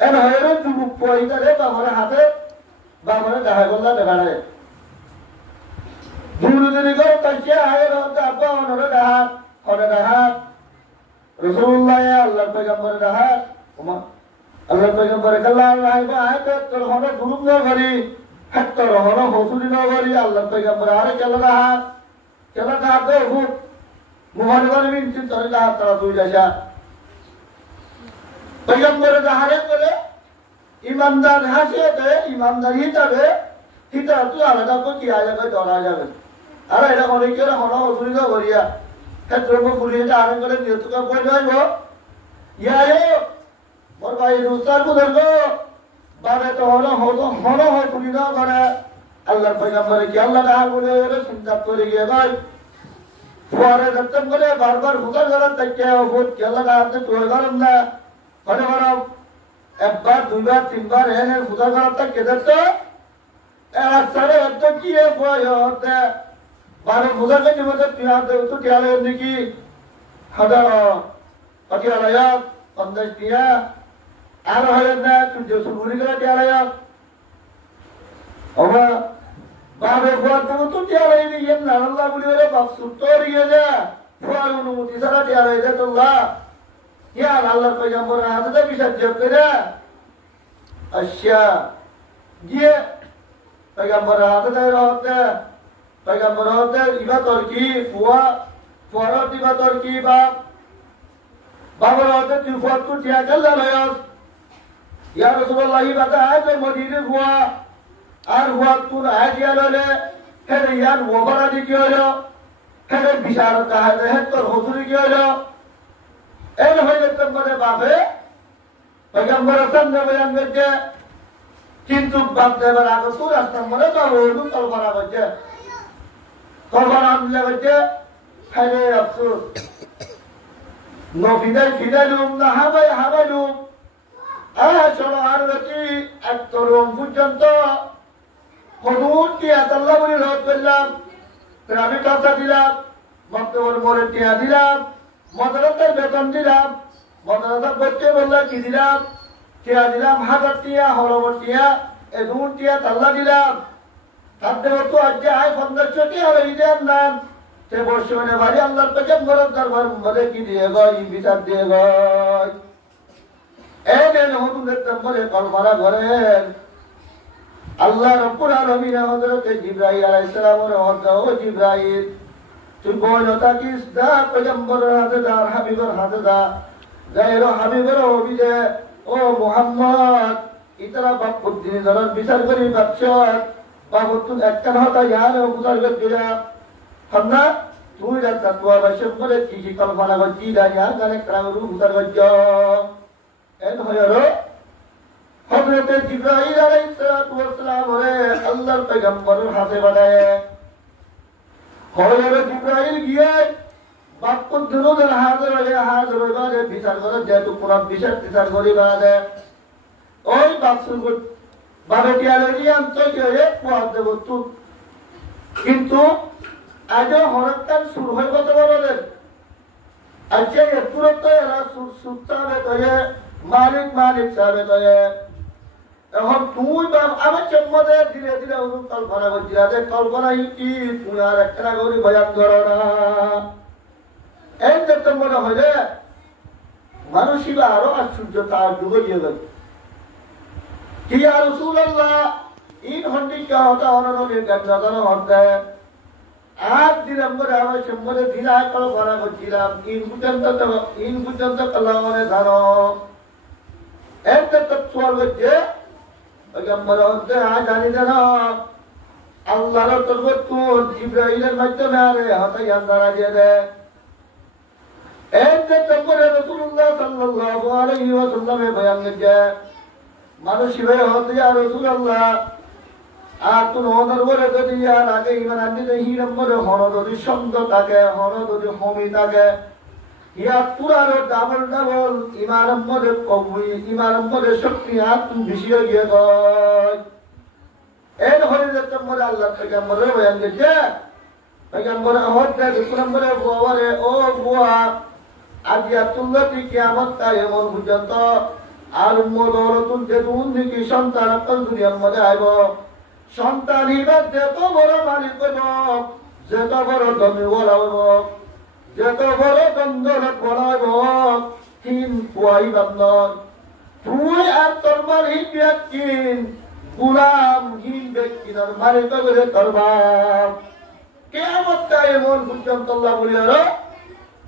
এন হয়ে যুবক পয়সা রে বাবারে হাতে বাবারে দেখা করলা দেখাড়ে দুদিনী করে তাকে আয় আব্বা অনরে দেখা হরে দেখা রসুল্লাহ আল্লাহ পয়গম্বরে দেখা আল্লাহ পয়গম্বরে কাল্লাহ আইবা আয় তোর হরে গুরুম ন করি তোর হরে হসুরি ন করি আল্লাহ পয়গম্বরে আরে কেলা দেখা কেলা দেখা তো খুব মুহারিবারে মিনছি তোর দেখা তারা তুই যাসা পয়গম্বরে দেখারে করে ইমানদার হাসিয়ে ইমানদার হিসাবে হিতা তুই আলাদা তো কি যাবে ধরা যাবে আর এটা অনেকের হন হসুরি ন করিয়া ক্ষেত্রকে ফুরিয়ে আরে করে নিয়তকে বই যাইব ইয়ারে মোর ভাই রুস্তার বুঝল বাবে তো হলো হসুরি ন করে আল্লাহর পয়গম্বরে কি আল্লাহ দেখা বলে চিন্তা করে গিয়ে ভাই ফুয়ারে দত্তম করে বারবার ফুকার করার তাকে ফুট খেলা গাতে তুই গরম না হরে গরম একবার দুইবার তিনবার এনে ফুকার করার তাকে দত্ত এক সাড়ে এত কি হতে Baru muda kan cuma itu tiada lagi ada tiada pandai dia ada hayatnya tujuh sepuluh kali tiada apa baru buat itu tiada ini yang Allah boleh ada maksud tori aja buat unuti sana tiada itu tu lah ya Allah pejabat ada tak bisa jaga Asya dia pejabat ada tak ada पैगंबर होते इबादत और की फुआरत इबादत और की बाबर होते तिफात को क्या कर ला रहा या रसूलुल्लाह बता है तो मदीने हुआ और हुआ तू आज या ले फिर यार वो बड़ा दी क्यों लो फिर बिशारत का है तो हुजूर क्यों लो ऐन हो जाते मरे बाबे पैगंबर असन ने बयान करके किंतु बाप दे बरा को तू रास्ता मरे तो वो कल बरा बच्चे korban lewatnya hanya absurd. No final nahabalum. Sono arwati aktorum pujanto. Hudud dia Allah beri roh belam. Kami kata dilam. Waktu murid dia dilam. Madrasah beton dilam. Madrasah bocce bolla ki dilam. Dia dilam hadat dia hormat dia. Edun dia Allah dilam. Tadi waktu aja ay pandai cuci ada ide nan, sebab sebenarnya bari Allah pejabat darbar mereka dia gay, bisa dia gay. Ini orang tu tempat kalau marah garen. Allah Rabbul Alamin Hazrat Jibril alaihissalam orang Jibril, cukup jota kisah pejabat Hazrat Habibur Hazrat, Zairo Habibur Habibie, oh Muhammad, itara baput ini dalam besar beri bakshat. बाबू तुम actor होता यार उधर गया जुड़ा हमना तू इधर तत्वा बच्चों को ले चीज़ कल्पना बच्ची डालिया गाने करावरू उधर बच्चों ऐन हो यारो हज़रत जिब्राइल अलैहिस्सलाम और अल्लाह पैगंबर हाथे बनाए हो यारो जिब्राइल गया बाप को दोनों दिन हाजिर हो गए बिचार करो जैसे पूरा बिचार करी बात है ओए बाप सुन বাবা টিয়ালেরিয়া অঞ্চলে পড়তে বলতো কিন্তু আজ হরকান শুরু হয়ে কত বড়দের আজকে তুরন্ত এরা সুস্তাবে তয়ে মালিক সাবে তয়ে এখন তুই আমার চম্মদে ধীরে ধীরে অনু কল্পনা করছিলা যে কল্পনা কি তুই আর একটা করে বয়ান করো না এই যে মনে হলে মানুষই আরো আশ্চর্য তার যুগে গিয়ে গেল कि या रसूल अल्लाह इन हंडी क्या होता उन्होंने गंदा करो होता है आज दिन अंबर आवाज शंबर दिन आए करो बना बच्चीला इन कुचंत कलाओं ने धारो ऐसे तक स्वाल बच्चे अगर अंबर होते आज आने देना अल्लाह रा तरबत को जिब्राइल मज्जे में आ रहे होता यंदारा दिया दे ऐसे तंबर रसूलुल्लाह सल्लल्लाहु अलैहि वसल्लम में बयान किया মানুষ শিবের হতে আর রাসূলুল্লাহ আর তুন ওনার বলে যদি আর আগে ইমান আনতে হি নম্বরে হন যদি শব্দ থাকে হন যদি হমি থাকে ইয়া পুরার ডাবল ইমান নম্বরে কবুই ইমান নম্বরে শক্তি আর তুম বেশি হয়ে গিয়ে গয় এই হলে যে নম্বরে আল্লাহ পেগম্বরে বয়ান দিয়েছে পেগম্বরে হতে দুই নম্বরে বুয়ারে ও বুয়া আজিয়াতুল্লাহি কিয়ামত কায়েমন পর্যন্ত আর মদরতুন যেতুন দিকে সন্তান আকল দুনিয়ার মধ্যে আইব সন্তান হিবাদ যত বড় মালিক হইব যত বড় ধনী বলা হইব যত বড় দন্দলত বলা হইব তিন পুয়াই বান্ধন তুই আর তোর মালিক ব্যক্তিন গুলামহীন ব্যক্তির মালিক করে তোর বাপ কিয়ামত কায়েমন পর্যন্ত আল্লাহ বলিয়ার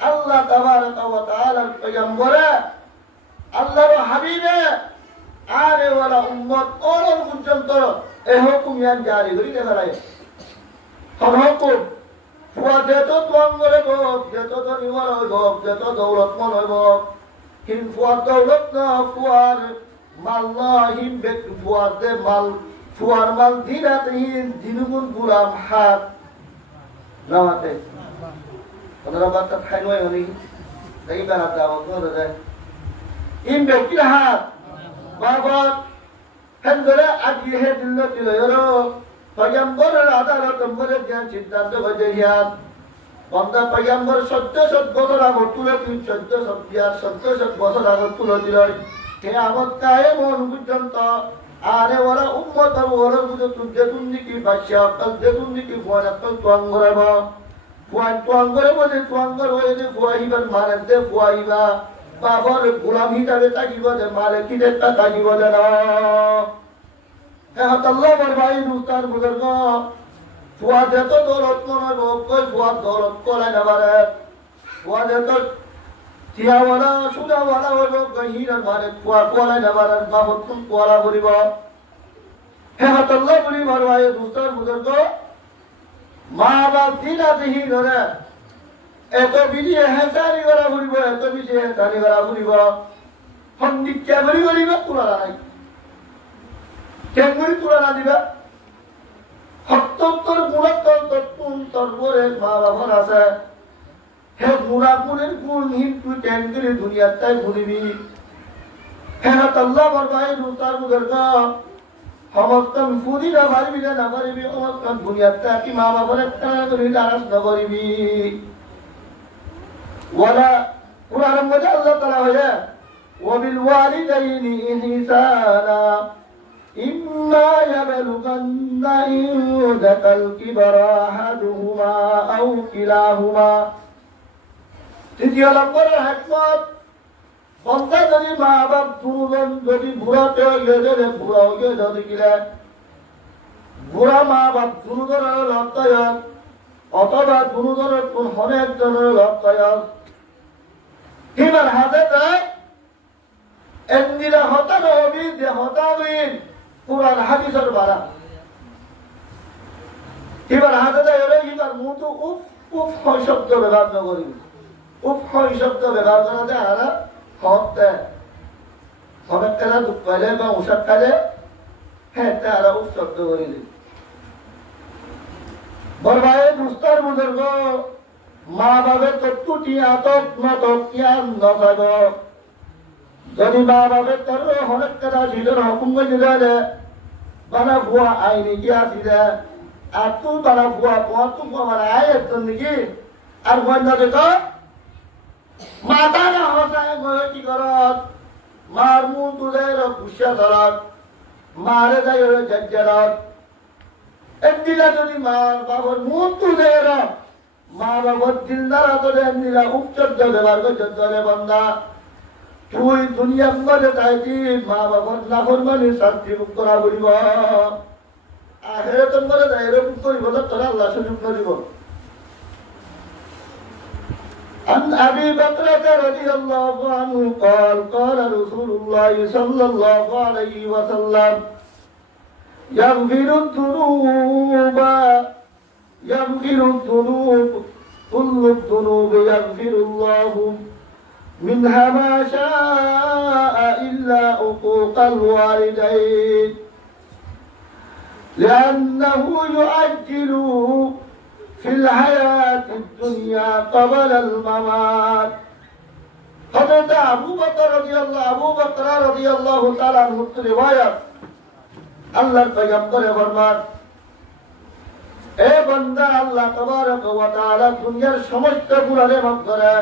আল্লাহ তাবারাকা ওয়া তাআলার পয়গম্বরে আল্লাহর হাবিবে আরে ওয়ালা উম্মত ওর পর্যন্ত এই হুকুম ইয়ান জারি করি দেখায় কোন হুকুম ফুয়া যেত তোঙ্গরে গপ যেত তো নিওয়ার গপ যত দৌলতমন হইব কিন ফুয়া দৌলত না ফুয়ার মাল নাহিন বেক ফুয়ার দে মাল ফুয়ার মাল দিনাতহীন দিনুগুন গুলাম হাত নামাতে ওনারা বাচ্চা খাই নয় উনি তাই বেলা দাও করে in ব্যক্তির হাত বাবা হেন ধরে আজিয়ে হে দিল দিল পয়গম্বরের আদালত করে জ্ঞান সিদ্ধান্ত হয়ে গিয়ান বন্দা পয়গম্বর 1400 বছর আগে তুলে দিল 1400 বছর আগে তুলে দিল কিয়ামত কায়েম হওয়ার পর্যন্ত আরে ওরা উম্মত আর ওরা বুঝে তুজে দুনিকি বাদশা কাল যে দুনিকি ফোয়ানা কাল তুয়াঙ্গরাবা তুয়াঙ্গরে বলে তুয়াঙ্গর হয়ে যে ফুয়াইবার মারে দে ফুয়াইবা বাবার গোলাম হিসাবে থাকিব যে মালিক হিসেবে থাকিব না হ্যাঁ আল্লাহ ভাই মুস্তার বুজুর্গ ফুয়া যেত দৌলত মনে কই ফুয়া দৌলত করাই না পারে ফুয়া যেত চিয়াওয়ালা সুদাওয়ালা হইব গহিরার মারে ফুয়া করাই না পারে বাবত কোন কোয়ালা করিব হ্যাঁ আল্লাহ বলি ভাই মুস্তার বুজুর্গ মা বাপ দিন আছে হি ধরে এত বেশি হেঁচানি করা ফুরিব এত বেশি হেঁচানি করা ফুরিব সন্দিক্ষা কৰি কৰিব তুলনা নাই কেঙ্গুরি তুলনা দিবা ৭৭ গুণাত্মরে মা বাবার আছে হে গুণাগুণের গুণহীন তুই কেঙ্গুরি দুনিয়ার তাই ঘুরিবি হ্যাঁ আল্লাহ বরবাই রুতার বুজুর্গ সমস্ত ফুদিরা পারবি না পারবি সমস্ত দুনিয়ার তাই মা বাবার একটা করে নারাজ নকরিবি ولا قرآن مجال الله تعالى هي وبالوالدين إحسانا إما يبلغن عندك الكبر أحدهما أو كلاهما তৃতীয় নম্বরের হিকমত বন্দা যদি মা বাপ দুজন যদি বুড়াতে হয়ে বুড়া হয়ে যদি গিলে বুড়া মা বাপ দুজনের লক্ষ্য অথবা দুজনের কোন অনেক জনের লক্ষ্য এবার হাতে দেয় এন্দিরা হতান হবি যে হতাবিন পুরান হাদিসের বাড়া এবার হাতে দেয় এবার মুখ উফ উফ হয় শব্দ ব্যবহার না করিবি উফ হয় শব্দ ব্যবহার করা যায় আর হত দেয় অনেক কালে দুঃখ পাইলে বা ওষুধ খাইলে হ্যাঁ তারা উফ শব্দ করিলি বরবায়ে দুস্তার বুজুর্গ মা বাবের তত্ত্বটি আতক নতক জ্ঞান নথাব যদি মা বাবের তোর অনেক কথা ছিল হুকুম দিলে বানা ভুয়া আইনি কি আসিলে আর তুই বানা ভুয়া ভুয়া তুমি আমার আয় একজন নাকি আর বন্ধ দেখ মাতা না হসায় কি করত মার মুখ তুলে গুসা ধরত মারে যাই জজ্জারত একদিলা যদি মার বাবার মুখ তুলে মা বাবার দিলদারা তোলে একদিলা উপচর্য ব্যবহার করছে বন্ধা তুই দুনিয়ার মধ্যে চাইছি মা বাবার নাফরমানি শান্তি মুক্ত করা করিব আখেরাতের মধ্যে যাই এরকম করিব তোরা আল্লাহ সুযোগ করিব عن أبي بكرة رضي الله عنه قال قال رسول الله صلى الله عليه وسلم يغفر الذنوب كل الذنوب يغفر الله منها ما شاء إلا عقوق الوالدين لأنه يؤجل في الحياة الدنيا قبل الممات حضرت أبو بكر رضي الله تعالى عنه رواية আল্লাহর পয়গম্বরে ফরমান এ বান্দা আল্লাহ তাবারক ওয়া তাআলা দুনিয়ার সমস্ত গুনাহে মাফ করে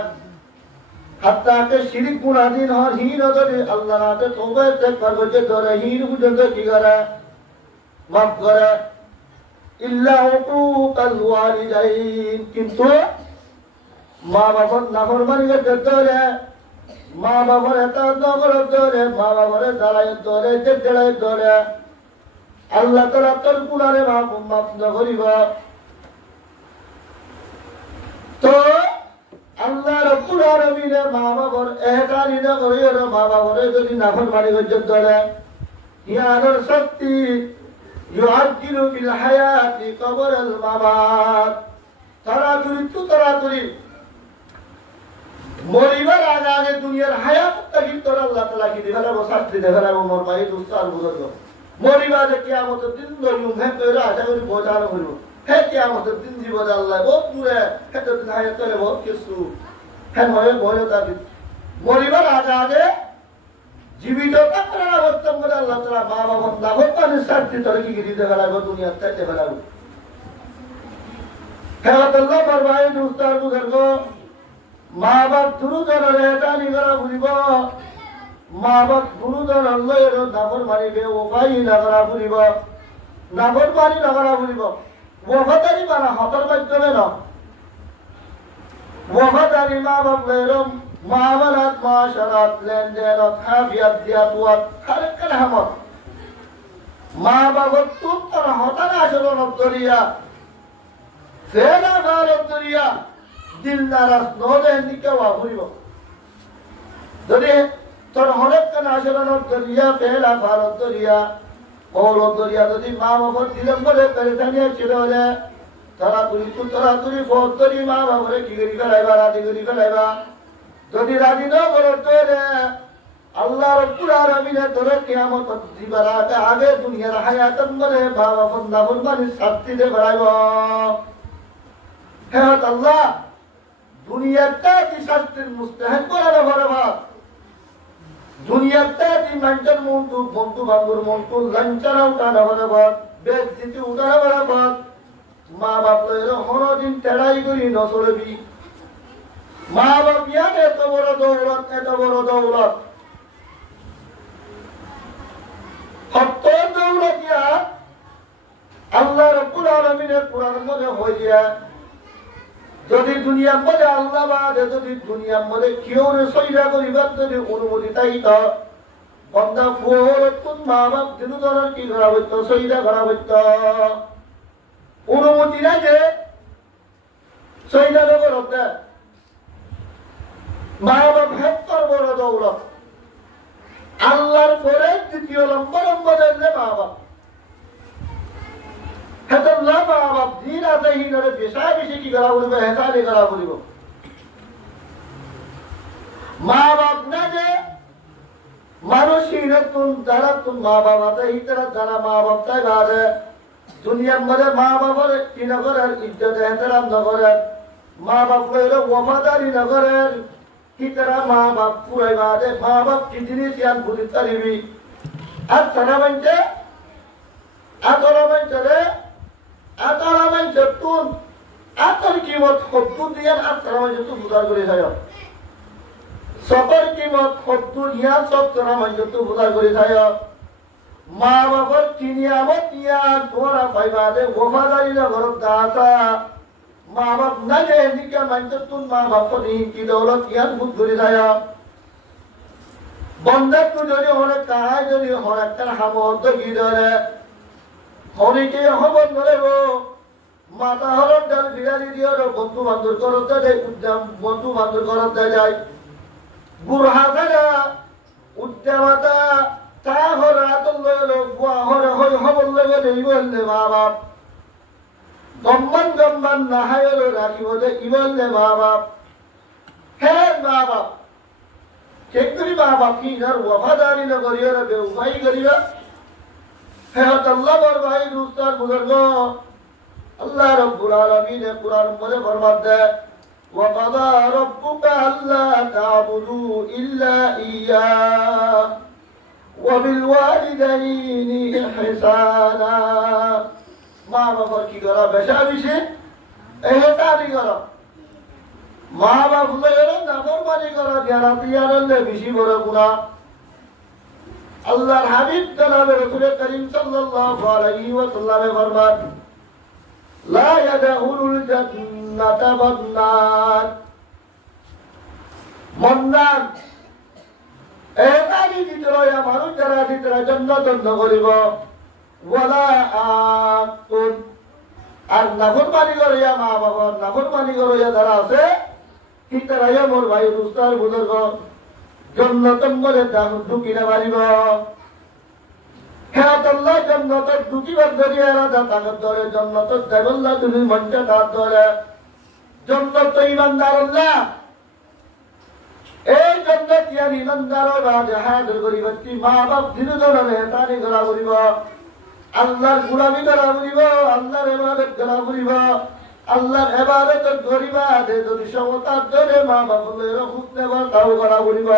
হাত্তাকে শিরক গুনাহীন হর হিন ধরে আল্লাহর হাতে তওবা ইস্তেগফার করতে ধরে হিন পর্যন্ত কি করে মাফ করে ইল্লা উকুকাল ওয়ালিদাইন কিন্তু মা বাবার নাফরমানি করতে ধরে মা বাবার এতাত করতে ধরে মা বাবার দাঁড়ায় ধরে জেদ্দায় ধরে আল্লাহ তাআলা তোর গুনাহে মাফ না করিব তো আল্লাহ রাব্বুল আলামিনের মা বাবার ইহসান না করিও মা বাবার যদি নাফরমানি করতে ধরে ইয়ার শক্তি ইউআজ্জিলু ফিল হায়াতি কবরাল মামাত তাড়াতাড়ি মরিবার আগে দুনিয়ার হায়াত তাকি তোর আল্লাহ তাআলা কি দিবেন শাস্তি দেবেন মোর ভাই দোস্তার বুঝলো মরিবারে কিয়ামতের দিন ধরিও হে কইরা আশা করি বোঝানো হইব হে কিয়ামতের দিন জীবনে আল্লাহ বহুত দূরে হেতে দিন হায়াত করে বহুত কিছু হে হয় ভয় তাকি মরিবার আগে জীবিত থাকার অবস্থা করে আল্লাহ তাআলা মা বাবা নাফর পানির সাথে তোরে কি গিরিতে ফেলাবো দুনিয়ার চাইতে ফেলাবো খেলাধুলা ভাই দুস্তার বুজুর্গ মা বাপ গুরুজনের হেতানি করা বুঝিব মা বাপ গুরুজনের লয়ের নাফর মারিবে ওপাই না করা বুঝিব নাফর মারি না করা বুঝিব ওফাদারি মারা হতর মাধ্যমে ন ওফাদারি মা বাপ লয়ের معاملات معاشرات লেনদেন খাবিয়াত দিয়াত খারেকার হামত মা বাবা তোর হতার আচরণ দরিয়া ফেরা ভারত দরিয়া দিল নারাজ নদেন দিকে ওয়াহুরিব যদি তোর হরেক কান আচরণ দরিয়া ফেরা ভারত দরিয়া পৌর দরিয়া যদি মা বাবা দিলম বলে পেরেছানিয়া ছিল রে তোরা তুই ফোর দরি মা বাবারে কি করি ফেলাইবা রাজি করি ফেলাইবা যদি রাজি না করো তোরে আল্লাহ রব্বুল আলামিন তোরে কিয়ামত দিবার আগে দুনিয়ার হায়াতন বলে বাবা বান্দা ফুরমানি শাস্তি দে বাড়াইব হে আল্লাহ দুনিয়াতে কি শাস্তির মুস্তাহিক করে বাবা দুনিয়াতে কি মানুষের বন্ধু বান্ধব মন্তু লাঞ্ছনা উঠানো বাবা বেজ্জতি উঠানো বাবা মা বাপ লইর হরদিন তেড়াই করি নচলবি মা বাপ ইয়ার এত বড় দৌলত সত্য দৌলত ইয়া আল্লাহ রাব্বুল আলামিনের কোরআনের মধ্যে হইয়া যদি দুনিয়ার মধ্যে আল্লাহ বাদে যদি দুনিয়ার মধ্যে কেউ সইরা করিবার যদি অনুমতি তাইত বন্দা ফোর কোন মা বাপ দিনু ধরার কি করা হইত সইরা করা হইত অনুমতি না যে সইরা করতে মা বাপ হেত্তর বড় দৌলত আল্লাহর পরে দ্বিতীয় নম্বরের যে মা বাপ হেতল্লা মা বাপ দিন আছে হিনরে বেশা বেশি কি করা বলিব হেতানি করা বলিব মা বাপ না যে মানুষ হিনতুন যারা তুন মা বাপ আছে হিতরা যারা মা বাপ তাই বাদে দুনিয়ার মধ্যে মা বাবার কি নগরের ইজ্জত হেতরাম নগরের মা বাপ লইল ওফাদারি নগরের হিতরা মা বাপ পুরাই বাদে মা বাপ কি জিনিস ইয়ান বুঝিতে পারিবি আর তারা মানছে আতরা মানছে তুন আতর কিমত সত্তর দিয়ার আর তারা মানছে তুন বুঝার করে যায় সকর কিমত সত্তর ইয়ার সব তারা মানছে তুন বুঝার করে যায় মা বাবার কিনিয়ামত ইয়ার তোরা পাইবাদে ওফাদারি না ঘরত দাতা মা বাপ না যে এদিকে মানছে তুন মা বাপ কি দৌলত ইয়ার বুঝ করে যায় বন্ধা তু যদি অনেক কাহায় যদি অনেকটার হামত কি ধরে হরিকে খবর ধরে মাথা হরত ডাল বিড়ালি দিয়ে বন্ধু বান্ধব করতে যায় বন্ধু বান্ধব করতে যায় বুড়হা ফেরা উদ্যামাতা তা হর আতঙ্ক হরে হই খবর লেগে নেই বললে মা বাপ গম্মান না হায় রাখিব যে ই বললে মা বাপ হ্যাঁ মা বাপ ঠিক করি মা বাপ কি ওয়াফাদারি না করিয়া বেউফাই করিবা হ্যাঁ আল্লাহ বর ভাই দুস্তার বুজুর্গ আল্লাহ রাব্বুল আলামিন কুরআন মধ্যে ফরমান দেয় وَقَضَى رَبُّكَ أَلَّا تَعْبُدُوا إِلَّا إِيَّاهُ وَبِالْوَالِدَيْنِ إِحْسَانًا মা বাবার কি করা বেশা বেশি এহতানি করা মা বাপ লইর নাফরমানি করা যারা তিয়ারলে বেশি বড় গুনাহ আল্লাহর হাবিব জনাবে রাসূল করিম সাল্লাল্লাহু আলাইহি ওয়াসাল্লাম ফরমান লা ইয়াদখুলুল জান্নাতা মান্নান এহতানি দিতরা মানুষ যারা দিতরা জান্নাত করিব ওয়ালা আকুন আর নাফরমানি করিয়া মা বাবার নাফরমানি করিয়া যারা আছে কি তারা মোর ভাই দুস্তার বুজুর্গ জান্নাতের মধ্যে ঢুকি না পারিব খেয়াত আল্লাহ জান্নাতের ঢুকিবার ধরিয়া এরা তাকে ধরে জান্নাতের দেবল্লা তুমি মনটা তার ধরে জান্নাত ইমানদার আল্লাহ এই জান্নাত ইয়ার ইমানদার বাদে হায়াতের গরিবতি মা বাপ দিন ধরে হেতানি করা করিব আল্লাহর গুলামি করা করিব আল্লাহর ইবাদত করা করিব আল্লাহর ইবাদত করিবা দে যদি সমতার ধরে মা বাপ লইর হুকনে বা তাও করা করিব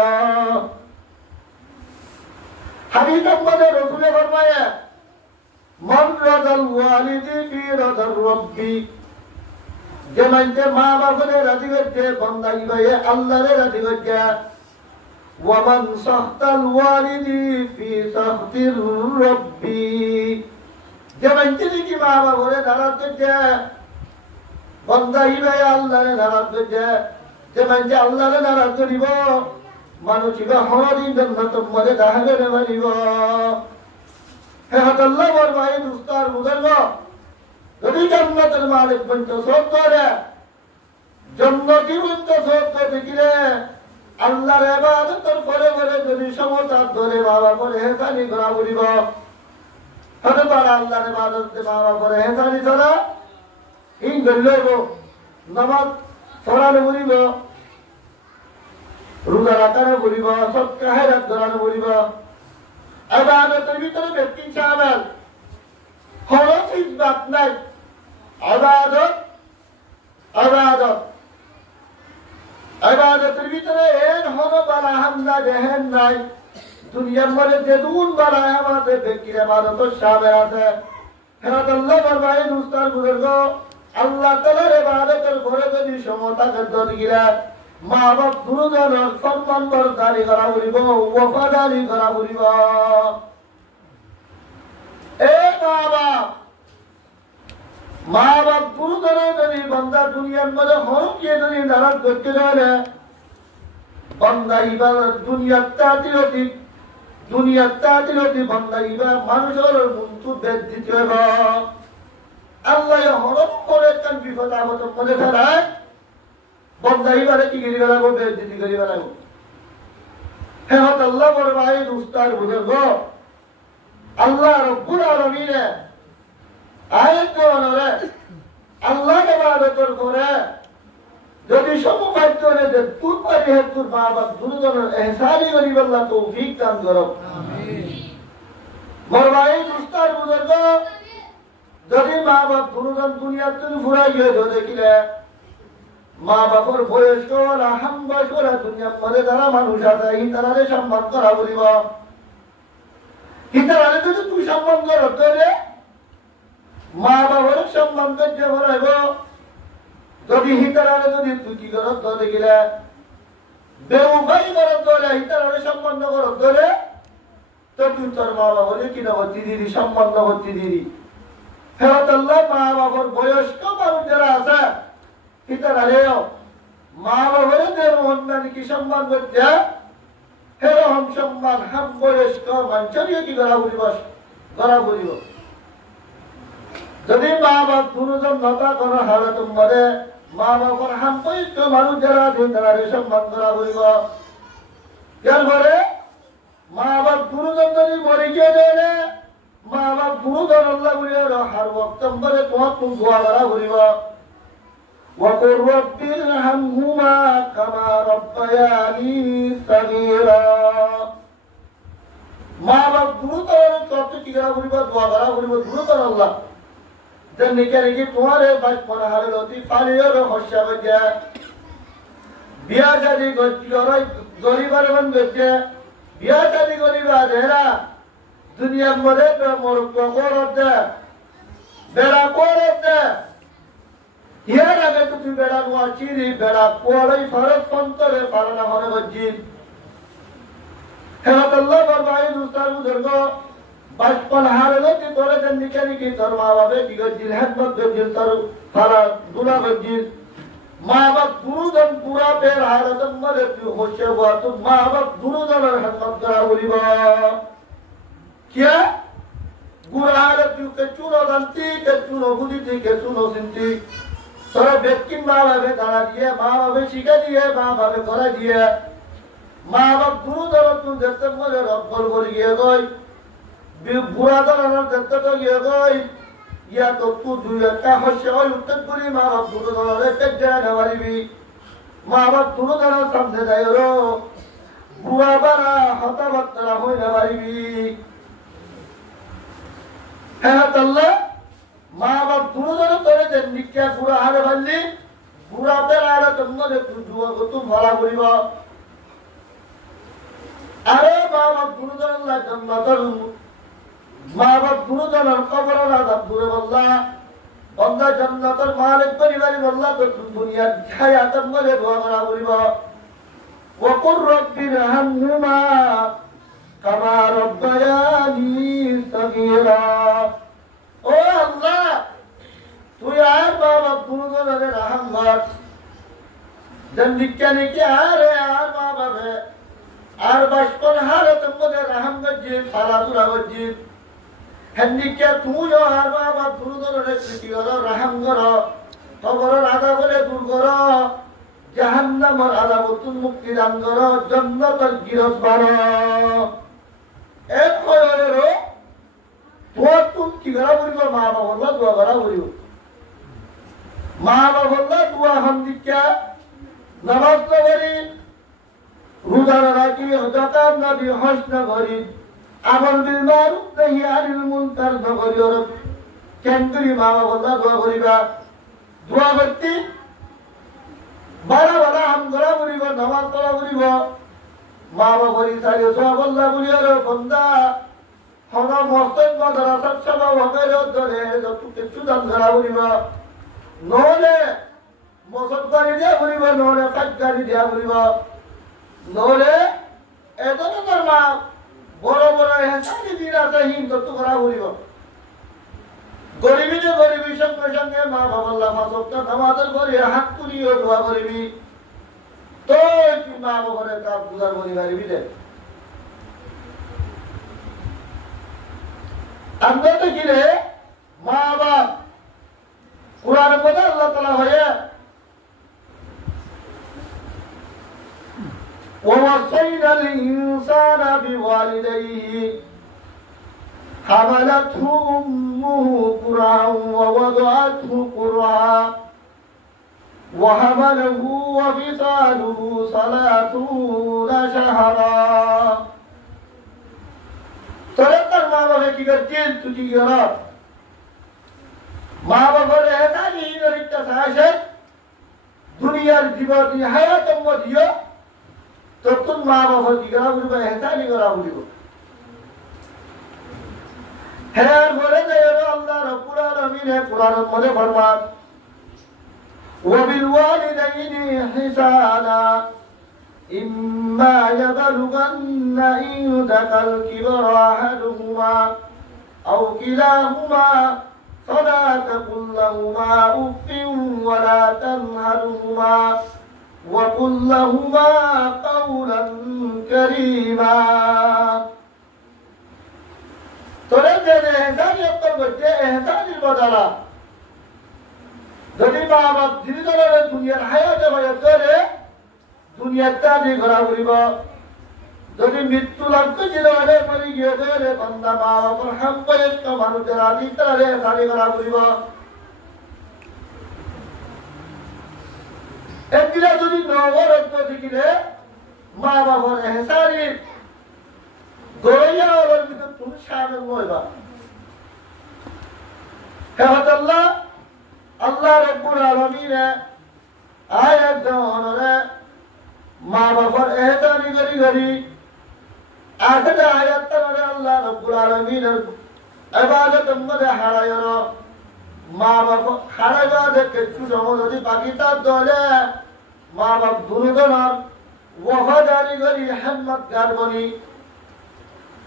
হাদিসের মধ্যে রাসূল ফরমায় মান রাদাল ওয়ালিদি ফি রাদার রাব্বি, যে মানুষে মা বাপরে রাজি করছে বান্দা ইবায়ে আল্লাহরে রাজি করছে। ওয়া মান সাহতাল ওয়ালিদি ফি সাহতির রাব্বি, যে মানুষে কি মা বাপরে নারাজ করছে বান্দা ইবায়ে আল্লাহরে নারাজ করছে। যে মানুষে আল্লাহরে নারাজ করিব মানুষ ইবা হরিন জান্নাতের মধ্যে দাখিল হইব। হে আল্লাহ ফরমায় দুস্তার বুজুর্গ, যদি জান্নাতের মালিক বলতে সব করে জান্নাতি বলতে সব করে দিলে আল্লাহর ইবাদতের পরে পরে যদি সমতা ধরে বাবা করে হেসানি করা বলিব, হতে পারে আল্লাহর ইবাদতে বাবা করে হেসানি ছাড়া ইন গল্লব নামাজ পড়ানো বলিব, রোজা রাখানো বলিব, সৎকা হেরাত ধরানো বলিব। ইবাদতের ভিতরে ব্যক্তি শামিল, খরচ ইবাদত নাই। ইবাদতের ভিতরে এর হলো বালা হামদা দেহেন নাই। দুনিয়ার মধ্যে যেদুন বালা আমাদের ব্যক্তির ইবাদতের শামিল আছে। হেরাত আল্লাহ ফরমায় দুস্তার বুজুর্গ, আল্লাহ তাআলার ইবাদতের পরে যদি সমতা করতে গিরা মা বাপ গুরুজনের সম্মান বরদারি করা বলিব, ওয়াফাদারি করা বলিব। এ মা বাপ গুরুজনের যদি বান্দা দুনিয়ার মধ্যে হরকিয়ে যদি নারাজ করতে পারে বান্দা ইবার দুনিয়ার তাতিলতি বান্দা ইবার মানুষের মুন্তু বেদ দিতে হবে। আল্লাহ হরপ করে একটা বিপদ আপদ করে ফেলায় বান্দা ইবারে কি করি ফেলাবো, বেদ দিতে করি ফেলাবো। হ্যাঁ আল্লাহ বড় ভাই দুস্তার বুজুর্গ, আল্লাহ রব্বুল আলামিনে আয়াত করে আল্লাহকে ইবাদত করে যদি সমবাদ্য রে যে তুই পারি হে তোর মা বাপ দুজনের ইহসানি করি আল্লাহ তৌফিক দান করো। আমিন। বড় ভাই দুস্তার বুজুর্গ, যদি মা বাপ দুজন দুনিয়ার তুমি ফুরাই গিয়ে দেখিলে মা বাপর বয়স্ক হাম বয়স্ক দুনিয়ার মধ্যে যারা মানুষ আছে ইতারে সম্মান করা বলিব। ইতারে যদি তুই সম্মান করতে রে মা বাবার সম্মান করতে বলাইব। যদি হিতারে যদি তুই কি করত দেখিলে বেউফাই করত ধরে হিতারে সম্মান করত ধরে তো তুই তোর মা বাবার কি না করতে দিদি সম্মান করতে দিদি। ফেরত আল্লাহ মা বাবার বয়স্ক মানুষ যারা আছে হিতারেও মা বাবার অন্যান্য কি সম্মান করতে এরকম সম্মান হাম বয়স্ক মানুষের কি করা বলিব। যদি মা বাপ দুজন নতা কোন হালত মরে মা বাবার হাম বয়স্ক মানুষ যারা আছে তারা সম্মান করা বলিব। এরপরে মা বাপ দুজন যদি মরে গিয়ে দেয় মা বাপ দুজন আল্লাহ বলিব হার বক্তব্যে তোমার তুমি দোয়া করা বলিব। وقل رب ارحمهما كما ربياني صغيرا। মা বাপ গুরুতর কত কি করা বলিব, দোয়া করা বলিব গুরুতর আল্লাহ যেন নাকি তোমার বাপ মনে হারে লতি ফালিয়র হস্যা হইয়া বিয়া শাদি গরিবার মন করছে বিয়া শাদি গরিবা দেরা দুনিয়ার মধ্যে মোর করতে বেড়া করতে ইয়ার আগে তো তুই বেড়া নোয়া চিরি বেড়া কোয়ালাই ফরজ পন্তরে ফারানা হরে গজ্জির। হেরাত আল্লাহ বরবাই দুস্তার বুজুর্গ, বাচপন হারে কি তোরে দেন নিকে তোর মা বাপে কি গজ্জির হেদমত গজ্জির তোর ফারা দুলা গজ্জির। মা বাপ দুজন পুরা পের হারতন মরে তুই হচ্ছে হওয়া তুই মা বাপ দুজনের হেদমত করা বলিব। কিয়া গুড়া হারে তুই কে চুনো জানতি কে চুনো বুঝিতি কে চুনো চিন্তি তোরা ব্যক্তি মা বাপে দাঁড়া দিয়ে মা বাপে শিখা দিয়ে মা বাপে করা দিয়ে মা বাপ দুজন তুই দেখতে মরে রব্বর করে গিয়ে গই বুড়া ধরনের দেখতে তো গিয়ে গই ইয়া তো তুই দুই একটা হচ্ছে ওই উত্তর করি মা বাপ দুজনের পেটে নেওয়ারিবি। মা বাপ দুজনের সামনে যাই রো বুড়া বাড়া হতাবার্তা হয়ে নেওয়ারিবি। হ্যাঁ আল্লাহ মা বাপ দুজনে তোরে দেন নিকা বুড়া হারে বানলি বুড়া বেড়া তোমরা তুই দুয়া তুই ভাড়া করিব। আরে মা বাপ গুরুজন আল্লাহ জান্নাতের মা বাপ গুরুজন কবরের আযাব দূরে বল্লা বন্দা জান্নাতের মালিক পরিবারে বল্লা তো দুনিয়ার হায়াতের মধ্যে দোয়া করা বলিব وقل رب ارحمهما كما ربياني صغيرا ও আল্লাহ তুই আর বাবা গুরুজনের রহম কর দেন বিজ্ঞানী কি আর মা বাবা আর বাসপন হালত মধ্যে রহম গজি সালাতুরা গজি হেন্দিকে তুইও আর বাবা গুরুজনের কৃতি কর রহম কর কবরের আযাবরে দূর কর জাহান্নামের আযাবতুল মুক্তি দান কর জান্নাতের গিরস বাড় এক কয়রে তোর তুই কি করা বলিব মা বাবা দোয়া করা বলিব মা বাবা দোয়া হামদিকা নামাজ করি রোজা রাখি যাকাত নবী হজ না করি আমল বিল মারুফ নাহি আনিল মুনকার না করি আর কেন্দ্রী মা বাবা দোয়া করিবা দোয়া করতে বারা বারা হাম করা বলিব নামাজ পড়া বলিব মা বাবা সারি সোয়া বল্লা বলি আর বন্দা হনা মস্তক মাদ্রাসা সভা ওয়াকারে ধরে যত কিছু দান করা বলিব নহলে মসজিদ বাড়ি দিয়া বলিব নহলে কাজগাড়ি দিয়া বলিব নহলে এতটার মা বড় বড় হেসানি দিন আছে হিন্দু করা বলিব গরিবীতে গরিবীর সঙ্গে সঙ্গে মা বাবা ফাঁসক্ত নামাজের করে হাত তুলিও দোয়া করিবি তো তুই মা বাবার কাজ গুজার করি পারিবি দে আমরা তো কি রে মা বাপ কোরআন মধ্যে আল্লাহ তাআলা হয়ে ووصينا الإنسان بوالديه حملته أمه كرها ووضعته كرها وحمله وفصاله 30 شهرا تركر ماں باپ کی گرچیل تجھی گرا ماں باپ رہتا نہیں رکھتا ساشر دنیا জীবনী হায়াত মদিও তো তুম মা বাবা কি গরা বলিব হেতালি গরা বলিব হের বলে যে আল্লাহ রাব্বুল আলামিন কুরআনের মধ্যে ফরমান ওয়াবিল ওয়ালিদাইনি হিসানা ইম্মা ইয়াবলুগান্না ইনদাকাল কিবরা আহাদুহুমা আও কিলাহুমা فلا تقل لهما أف ولا تنهرهما وقل لهما قولا كريما تريد إحسان يقول بجي إحسان البدلا যদি মা বাপ দীর্ঘকালে দুনিয়ার হায়াতে হয়ে দুনিয়ার তাবি ঘোরা ঘুরিব যদি মৃত্যু লাগবে জিরোরে মরি গিয়ে রে বান্দা মা বাপের হাম্বয়স্ক মানুষের আদি তারে সারি ঘোরা ঘুরিব একদিনে যদি নবরত্ন দেখিলে মা বাবার এহসানি গড়িয়া ওর ভিতর তুমি শামিল হইবা হেফাজল্লাহ আল্লাহ রাব্বুল আলামিন আয়াত দহনরে মা বাবার এহসানি করি করি আখের আয়াত তরে আল্লাহ রাব্বুল আলামিনের ইবাদত মধ্যে হারায়র মা বাপ হারাইবা দেখে কিছু যদি বাকি তার দলে মা বাপ দুর্গণর ওয়াফাদারি করি হিম্মত গারবনি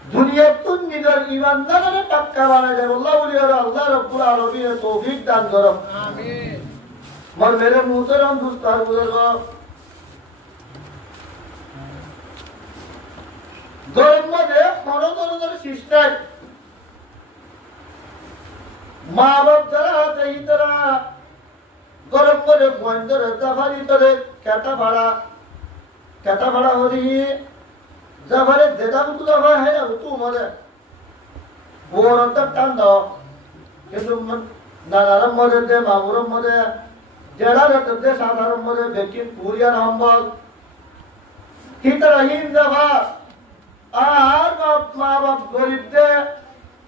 দুনিয়া তুন নিজের ইমানদারে পাক্কা বানায় যায় আল্লাহ বলি আর আল্লাহ রাব্বুল আলামিন তৌফিক দান করো আমিন মর মেরে মুহতারাম দুস্তার বুজুর্গ ধর্মে খরচের সিস্টেম মা বাপ যারা আছে তারা গরম করে বন্ধরে জাফারি তরে কেটা ভাড়া হরি জাফারে যেটা মতো জাফা হয় তো মরে বোরটা টান দাও কিন্তু নানার মরে দে বাবুর মরে যেটা দে সাধারণ মরে বেকিন পুরিয়ার হম্বল হিতারাহীন জাফা আর মা বাপ গরিব দে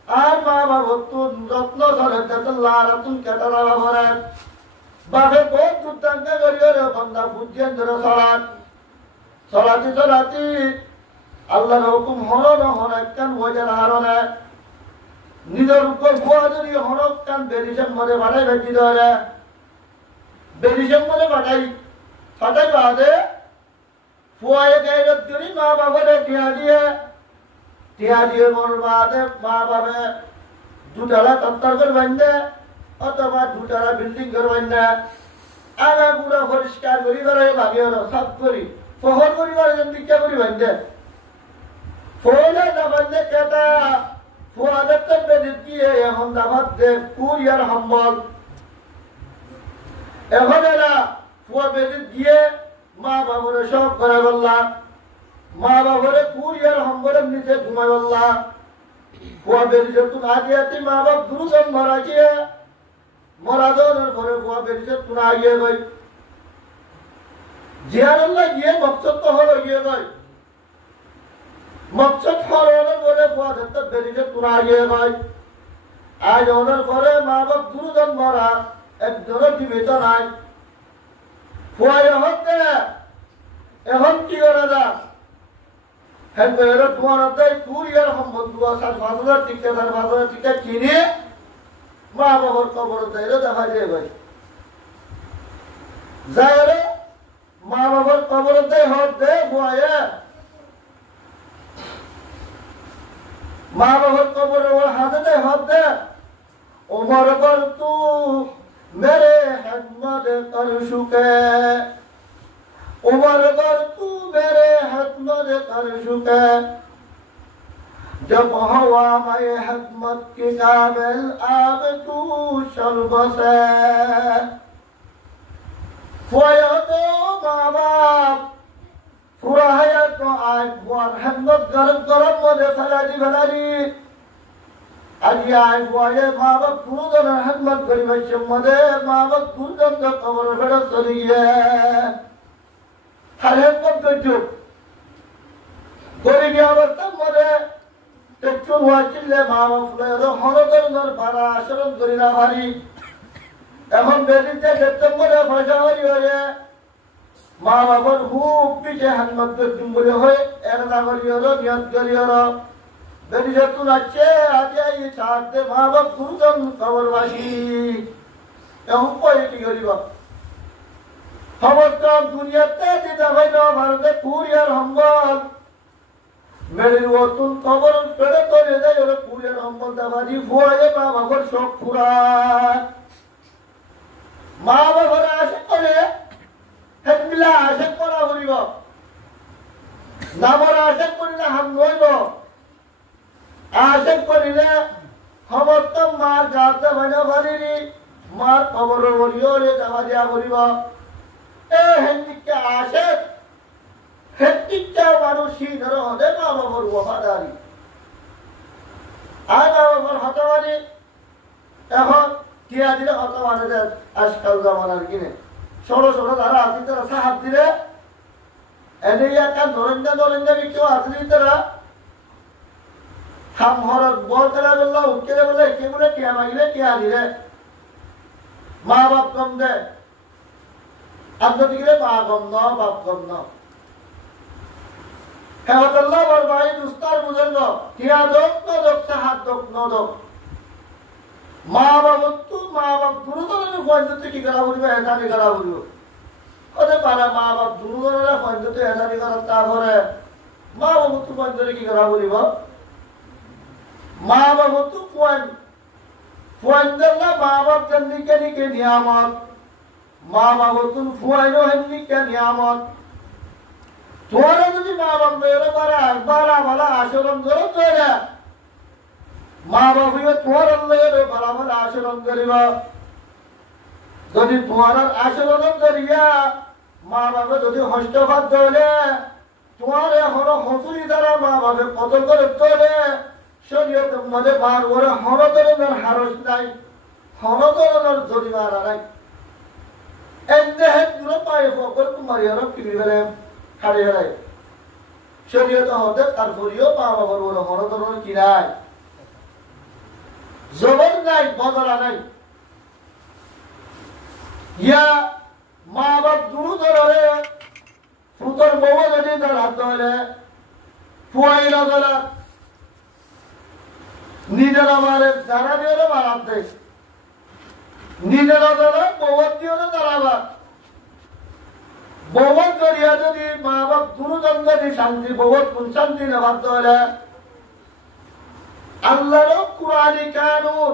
আর মা বাবা তুন যত্ন সরে লারাতুন কেটারা বাবরে বাপে বহুত দুর্দাঙ্গা করিও রে বন্দা বুঝিয়েন ধরে সলাতি আল্লাহর হুকুম হলো না হনক কান ওজার হারনে নিজের উপর ফুয়া যদি হনক কান বেরিসের মধ্যে বাড়াই ভেজি ধরে বেরিসের মধ্যে বাড়াই ফাটাই বাদে ফুয়ায়ে গাইরত যদি মা বাবারে টিয়া দিয়ে মোর বাদে মা বাবা দুটালা তত্তর করবেন না অথবা দুটালা বিল্ডিং করবেন না আগা পুরা পরিষ্কার করি করে ভাবি হলো সব করি ফহর করিবার যেন দীক্ষা করিবেন না ফোলা দাবান দে কেটা ফুয়াদের তো বেদিত দিয়ে এখন দাবাত দে কুরিয়ার হাম্বল এখন এরা ফুয়া বেদিত দিয়ে মা বাবরে সব করে বললাম মা বাবরে কুরিয়ার হাম্বলের নিচে ঘুমাই বললাম ফুয়া বেরিয়ে তুন আগে মা বাপ দুজন মারা গিয়ে মরা যাওয়ার পরে ফুয়া বেরিয়ে তুন আগে গই জিয়ারুল্লাহ গিয়ে মকসদ তো হলো গিয়ে গই মকসদ হওয়ার পরে ফুয়া ধরতে বেরিয়ে তুন আগে গই আজ ওনার পরে মা বাপ দুজন মরা একজনের জীবিত নাই ফুয়া এখন কি করা যায় হ্যাঁ এরা তোমার অধ্যায় কুরিয়ার সম্বন্ধ 5,000 টিকা 5,000 টিকা কিনে মা বাবার কবর দেয় দেখা যায় ভাই যাই মা বাবার কবর দেয় হত দেয় ভয়ে মা বাবার কবর হাতে দেয় হত দেয় उमर पर तू मेरे खिदमत कर चुके उमर पर तू मेरे खिदमत कर चुके जब हवा मैं खिदमत के काबिल अब तू चल बसे फुआ तो माँ बाप पूरा है तो आज फुआ खिदमत गरम गरम मुझे फलारी আজি আই বয়ে মা বাপ দুজনের খেদমত করিবার মধ্যে মা বাপ দুজন কবর ফেরত চলে গিয়ে আর হেদমত করছো গরিবী অবস্থার মধ্যে একটু হয়েছিলে মা বাপ হরদর ভাড়া আচরণ করি না ভারি এখন বেদিতে সেপ্টেম্বরে পয়সা হরি হয়ে মা বাবার খুব পিছিয়ে খেদমত করছুম বলে হয়ে এর নাগরি হলো নিয়ত করি হলো বেরিয়ে তুন আছে আজ এই ছাড়তে মা বাপ দুজন খবরবাসী এখন কয়ে কি করিব সমস্ত দুনিয়াতে যেটা হইল ভারতে কুরিয়ার সম্বল মেরির অতুন খবর ফেরে করে দেয় ওরা কুরিয়ার সম্বল দাবাজি ফুয়ায় মা বাবার শোক ফুরায় মা বাবার আশা করে হেমলা আশা করা করিব নামর আশা করিলে হাম নইব আশা করিলে সমস্ত মার গাতে ভাইনা ভারিনি মার খবর বলিও রে যাওয়া দিয়া করিব এ হেন্দিকে আশে হেন্দিকে মানুষই ধর হদে মা বাবার ওয়াফাদারি আর মা বাবার হতবানি এখন টিয়া দিলে হতবানি দেয় আজকাল জামানার কিনে ষোলো ষোলো তারা আসি তারা সাহাব দিলে এনে একটা নরেন্দা বিকেও আসলি তারা हम हरत बोल करा बोला उठके बोले के बोले क्या मांगे क्या दिले माँ बाप कम दे अब तो दिखे माँ कम ना बाप कम ना है अल्लाह बरबाई दुस्तार बुजुर्गो क्या दोक साहब दोक नो दोक माँ बाप दुरुदर ने फंजते की करा बोली ऐसा नहीं करा बोली अरे पारा माँ बाप दुरुदर ने फंजते ऐसा नहीं करता भरे माँ बाप तू फंजते की करा बोली बाप মা বাবা তো ফুয়ান দিল্লা মা বাপ জন্দিকে নিকে নিয়ামত মা বাবা তুন ফুয়াইনো হেন্দিকে নিয়ামত তোরা যদি মা বাপ মেরে বারা বালা আচরণ করো তোরা মা বাবা তোর মেরে বালা আচরণ করিবা যদি তোমার আচরণ করিয়া মা বাবা যদি হস্তপাত ধরে তোমার হলো হসুরি দ্বারা মা বাবা কতল করে তোরে শরীয়তের মধ্যে বার করে হরদরনের হারস নাই হরদরনের জরিমানা নাই এনে হেদ দূরে পায়ে ফকর কুমারী হরক কিনি ফেলে খাড়ি ফেলে শরীয়ত হতে তারপরেও মা বাবার বড় হরদরনের কি নাই জবর নাই বদলা নাই ইয়া মা বাপ দুরু ধরে ফুতর বউ যদি তার হাত ধরে ফুয়াই নজরা নিজের আমারে যারা দিয়ে বাড়াতে নিজের নজরা বৌর দিয়ে দাঁড়াবা বৌর করিয়া যদি মা বাপ দুরুদণ্ডী শান্তি বৌর কোন শান্তি নেবার হলে আল্লাহর কুরআনি কানুন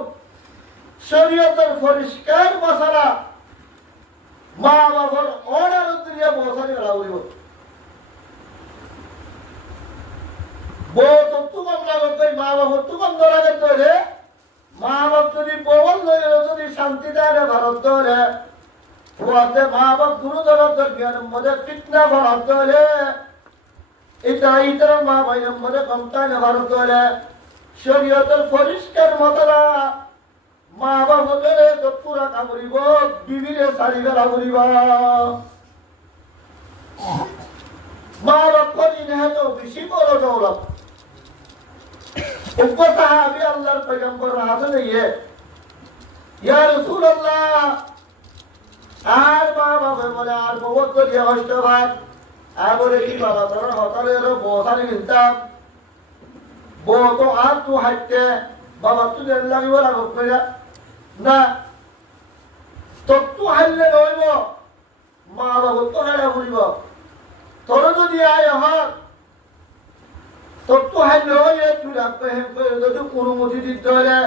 শরীয়তের পরিষ্কার মশলা মা বাবার অর্ডার দিয়ে বসানি করা হইব বউ তত্ত্ব কম লাগত মা বাবার তো কম ধরা ধরে মা বাপ যদি বউল যদি শান্তি দেয় ভারত ধরে ফুয়াতে মা বাপ দুরুদরদ জ্ঞানের মধ্যে ফিতনা ভারত ধরে এটা ইতর মা ভাইয়ের মধ্যে কমতায় ভারত ধরে শরীয়তের পরিষ্কার মতলা মা বাপ হলে পুরা কামড়িব বিবিরে শাড়ি বেলা করিব মা বাপ করি নেহাত বেশি বড় দৌলত সাহাবী আল্লাহর পয়গম্বর হাসান ইয়া রাসূলুল্লাহ আর মা বাপে বলে আর বহুত করিয়া কষ্ট ভাত আর বলে কি বাবা তোর হতালের বসানি নিতাম বউ তো আর তু হাঁটতে বাবা তু দেড় লাগিব লাগত না তোর তু হারলে রইব মা বাবা তো হারা ঘুরিব তোর যদি আয় হক তোর তো হারলে হয়ে তুই রাখবে যদি অনুমতি দিতে হলে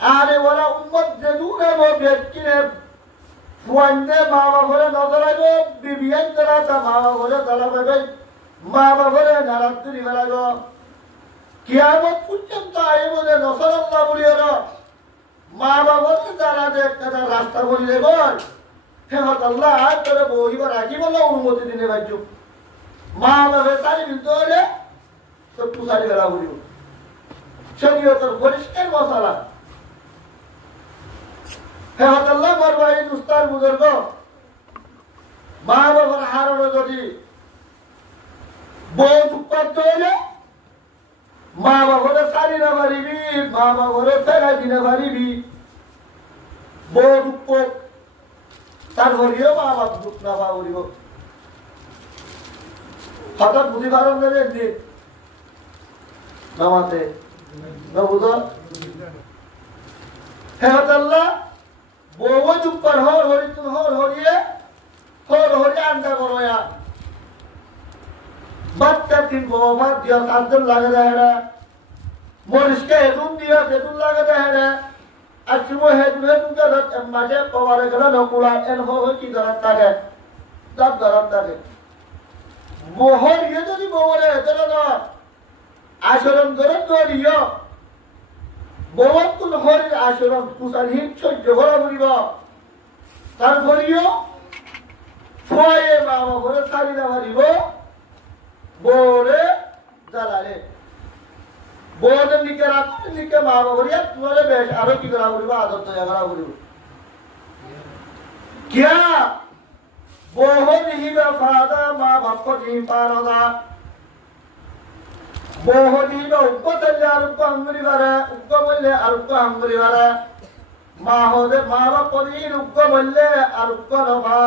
আরে ওরা উম্মত যে দুনেব ব্যক্তিনে ফুয়ান্নে মা বাপরে নজরাইব বিবিয়ান দ্বারা তা মা বাপরে তালা পাবে মা বাপরে নারাজ তুলি ফেলাইব কিয়ামত পর্যন্ত আইব যে নসরাল্লাহ বলিয়ার মা বাবার দ্বারা যে একটা রাস্তা বলিলে বল হেমত আল্লাহ আর তোরে বহিবা রাখি বলে অনুমতি দিনে বাজ্য মা বাপের তারি বিলতে হলে তো পুষারি বেলা বলিব শরীয়তের পরিষ্কার মশলা হেমত আল্লাহ মোর ভাই দুস্তার বুজুর্গ মা বাবার হারণে যদি বউ দুঃখ হইলে মা বাবরে সারি না পারিবি মা বাবরে ফেরাই দিনে পারিবি বউ দুঃখ তার ভরিও মা বাপ দুঃখ না পারিব হঠাৎ বুঝি পারেন না যে নামাতে না বুঝ হ্যাঁ আল্লাহ বউ দুঃখ হর হরি তুন হর হরিয়ে আন্ডা করোয়া বাচ্চা তিন বাবা দিয়া সাতজন লাগে দেয় না মরিষকে হেতুন দিয়া সেতুন লাগে দেয় না আর তুমি হেতুন মাঝে কবারে গেলে নকুলা এন কি ধরার থাকে সব ধরার থাকে মোহর ইয়ে যদি বউরে হেতরে না আচরণ করে দরিয় বউর কোন হরির আচরণ কুশালহীন সহ্য করা বলিব তারপরেও ছয়ে মা বাবরে ছাড়ি না পারিব বউরে জ্বালালে বউদের নিকে রাখো নিকে মা বাবরিয়া তোমারে বেশ আরো কি করা বলিব আদর তৈরি করা বলিব কিয়া বউ নিহিবা ফাদা মা বাপ নিহি পারদা বউ নিহিবা উপতল্লে আর উপ আঙ্গুরি বারা উপ বললে আর উপ আঙ্গুরি বারা মা হদে মা বাপ নিহির উপ বললে আর উপ নভা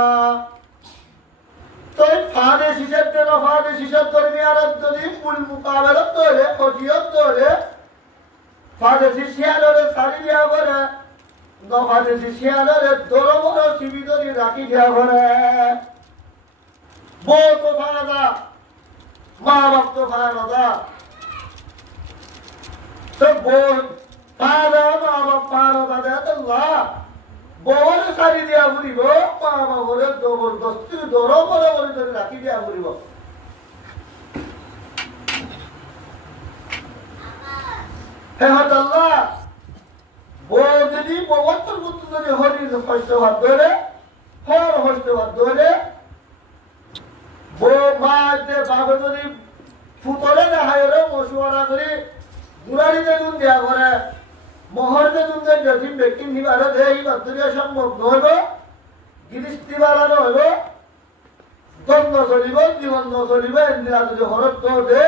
তো ফাদে শিশার দেন ফাদে শিশার করবি আর যদি মূল মুকাবেলত ধরে খজিয়ত ধরে ফাদে শিশিয়ালরে সারি দিয়া করে নফাদে শিশিয়ালরে দরবর শিবিদরি রাখি দিয়া করে বউ তো ফাদা মা বাপ তো ফাদা তো বউ ফাদা মা বাপ ফাদা দেয় আল্লাহ বউরে সারি দিয়া ঘুরিব মা বাবরে জবরদস্তি দর করে বলে রাখি দিয়া ঘুরিব হেমতাল্লাহ বউ যদি বউত্তর পুত্র যদি হরির হস্ত ভাত ধরে হর হস্ত ভাত ধরে বউ মা বাবা যদি ফুতরে দেখাইরে মশুয়ারা করে গুড়ারিতে দুধ দেয়া করে মহর্তে দুধের যথিম ব্যক্তি নিবারে দেয় এই বাধ্যরিয়া সম্ভব নহইব গিরিষ্টি বাড়ানো হইব দ্বন্দ্ব চলিব জীবন চলিব এন্দিরা যদি হরত দে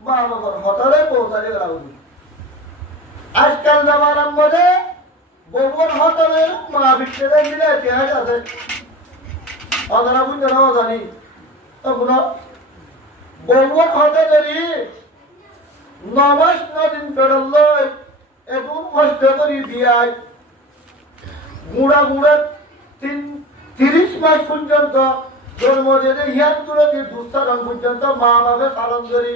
মা বাবার হতারে পৌঁছালে গেলা উচিত আজকাল জামানার মধ্যে বউর হতারে মা বিচ্ছেদে দিলে ইতিহাস আছে অজানা বুঝতে নাও জানি তখন বউর হতে ধরি 9 মাস 9 দিন পেরোল্লই এখন কষ্ট করি দিয়াই গুড়া 30 মাস পর্যন্ত জন্ম দিয়ে ইয়ান তুলে দিয়ে দুস্তারণ পর্যন্ত মা বাবা পালন করি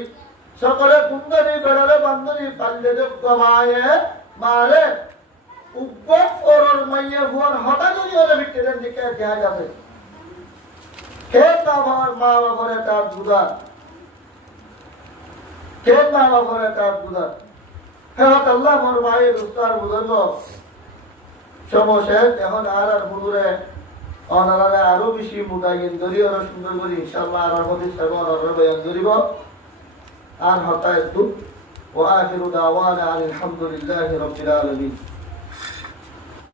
সকলে কুন্দরী বেড়ালে বান্ধবী পাল্লে কমায়ে মারে উপবাস করার মাইয়া হওয়ার হঠাৎ করে ভিতরের দিকে দেখা যাবে কে তার মা বাবার তার দুধা কে মা বাবার তার দুধা হ্যাঁ আল্লাহ মোর ভাইয়ের উস্তার বুঝল সমস্যা এখন আর হুজুরে অনারে আরো বেশি মুদাইন করি আরো সুন্দর করি ইনশাআল্লাহ আর মধ্যে সেবা আর বয়ান করিব আর হতায় দুঃখ ওয়া আখিরু দাওয়ানা আলহামদুলিল্লাহি রাব্বিল আলামিন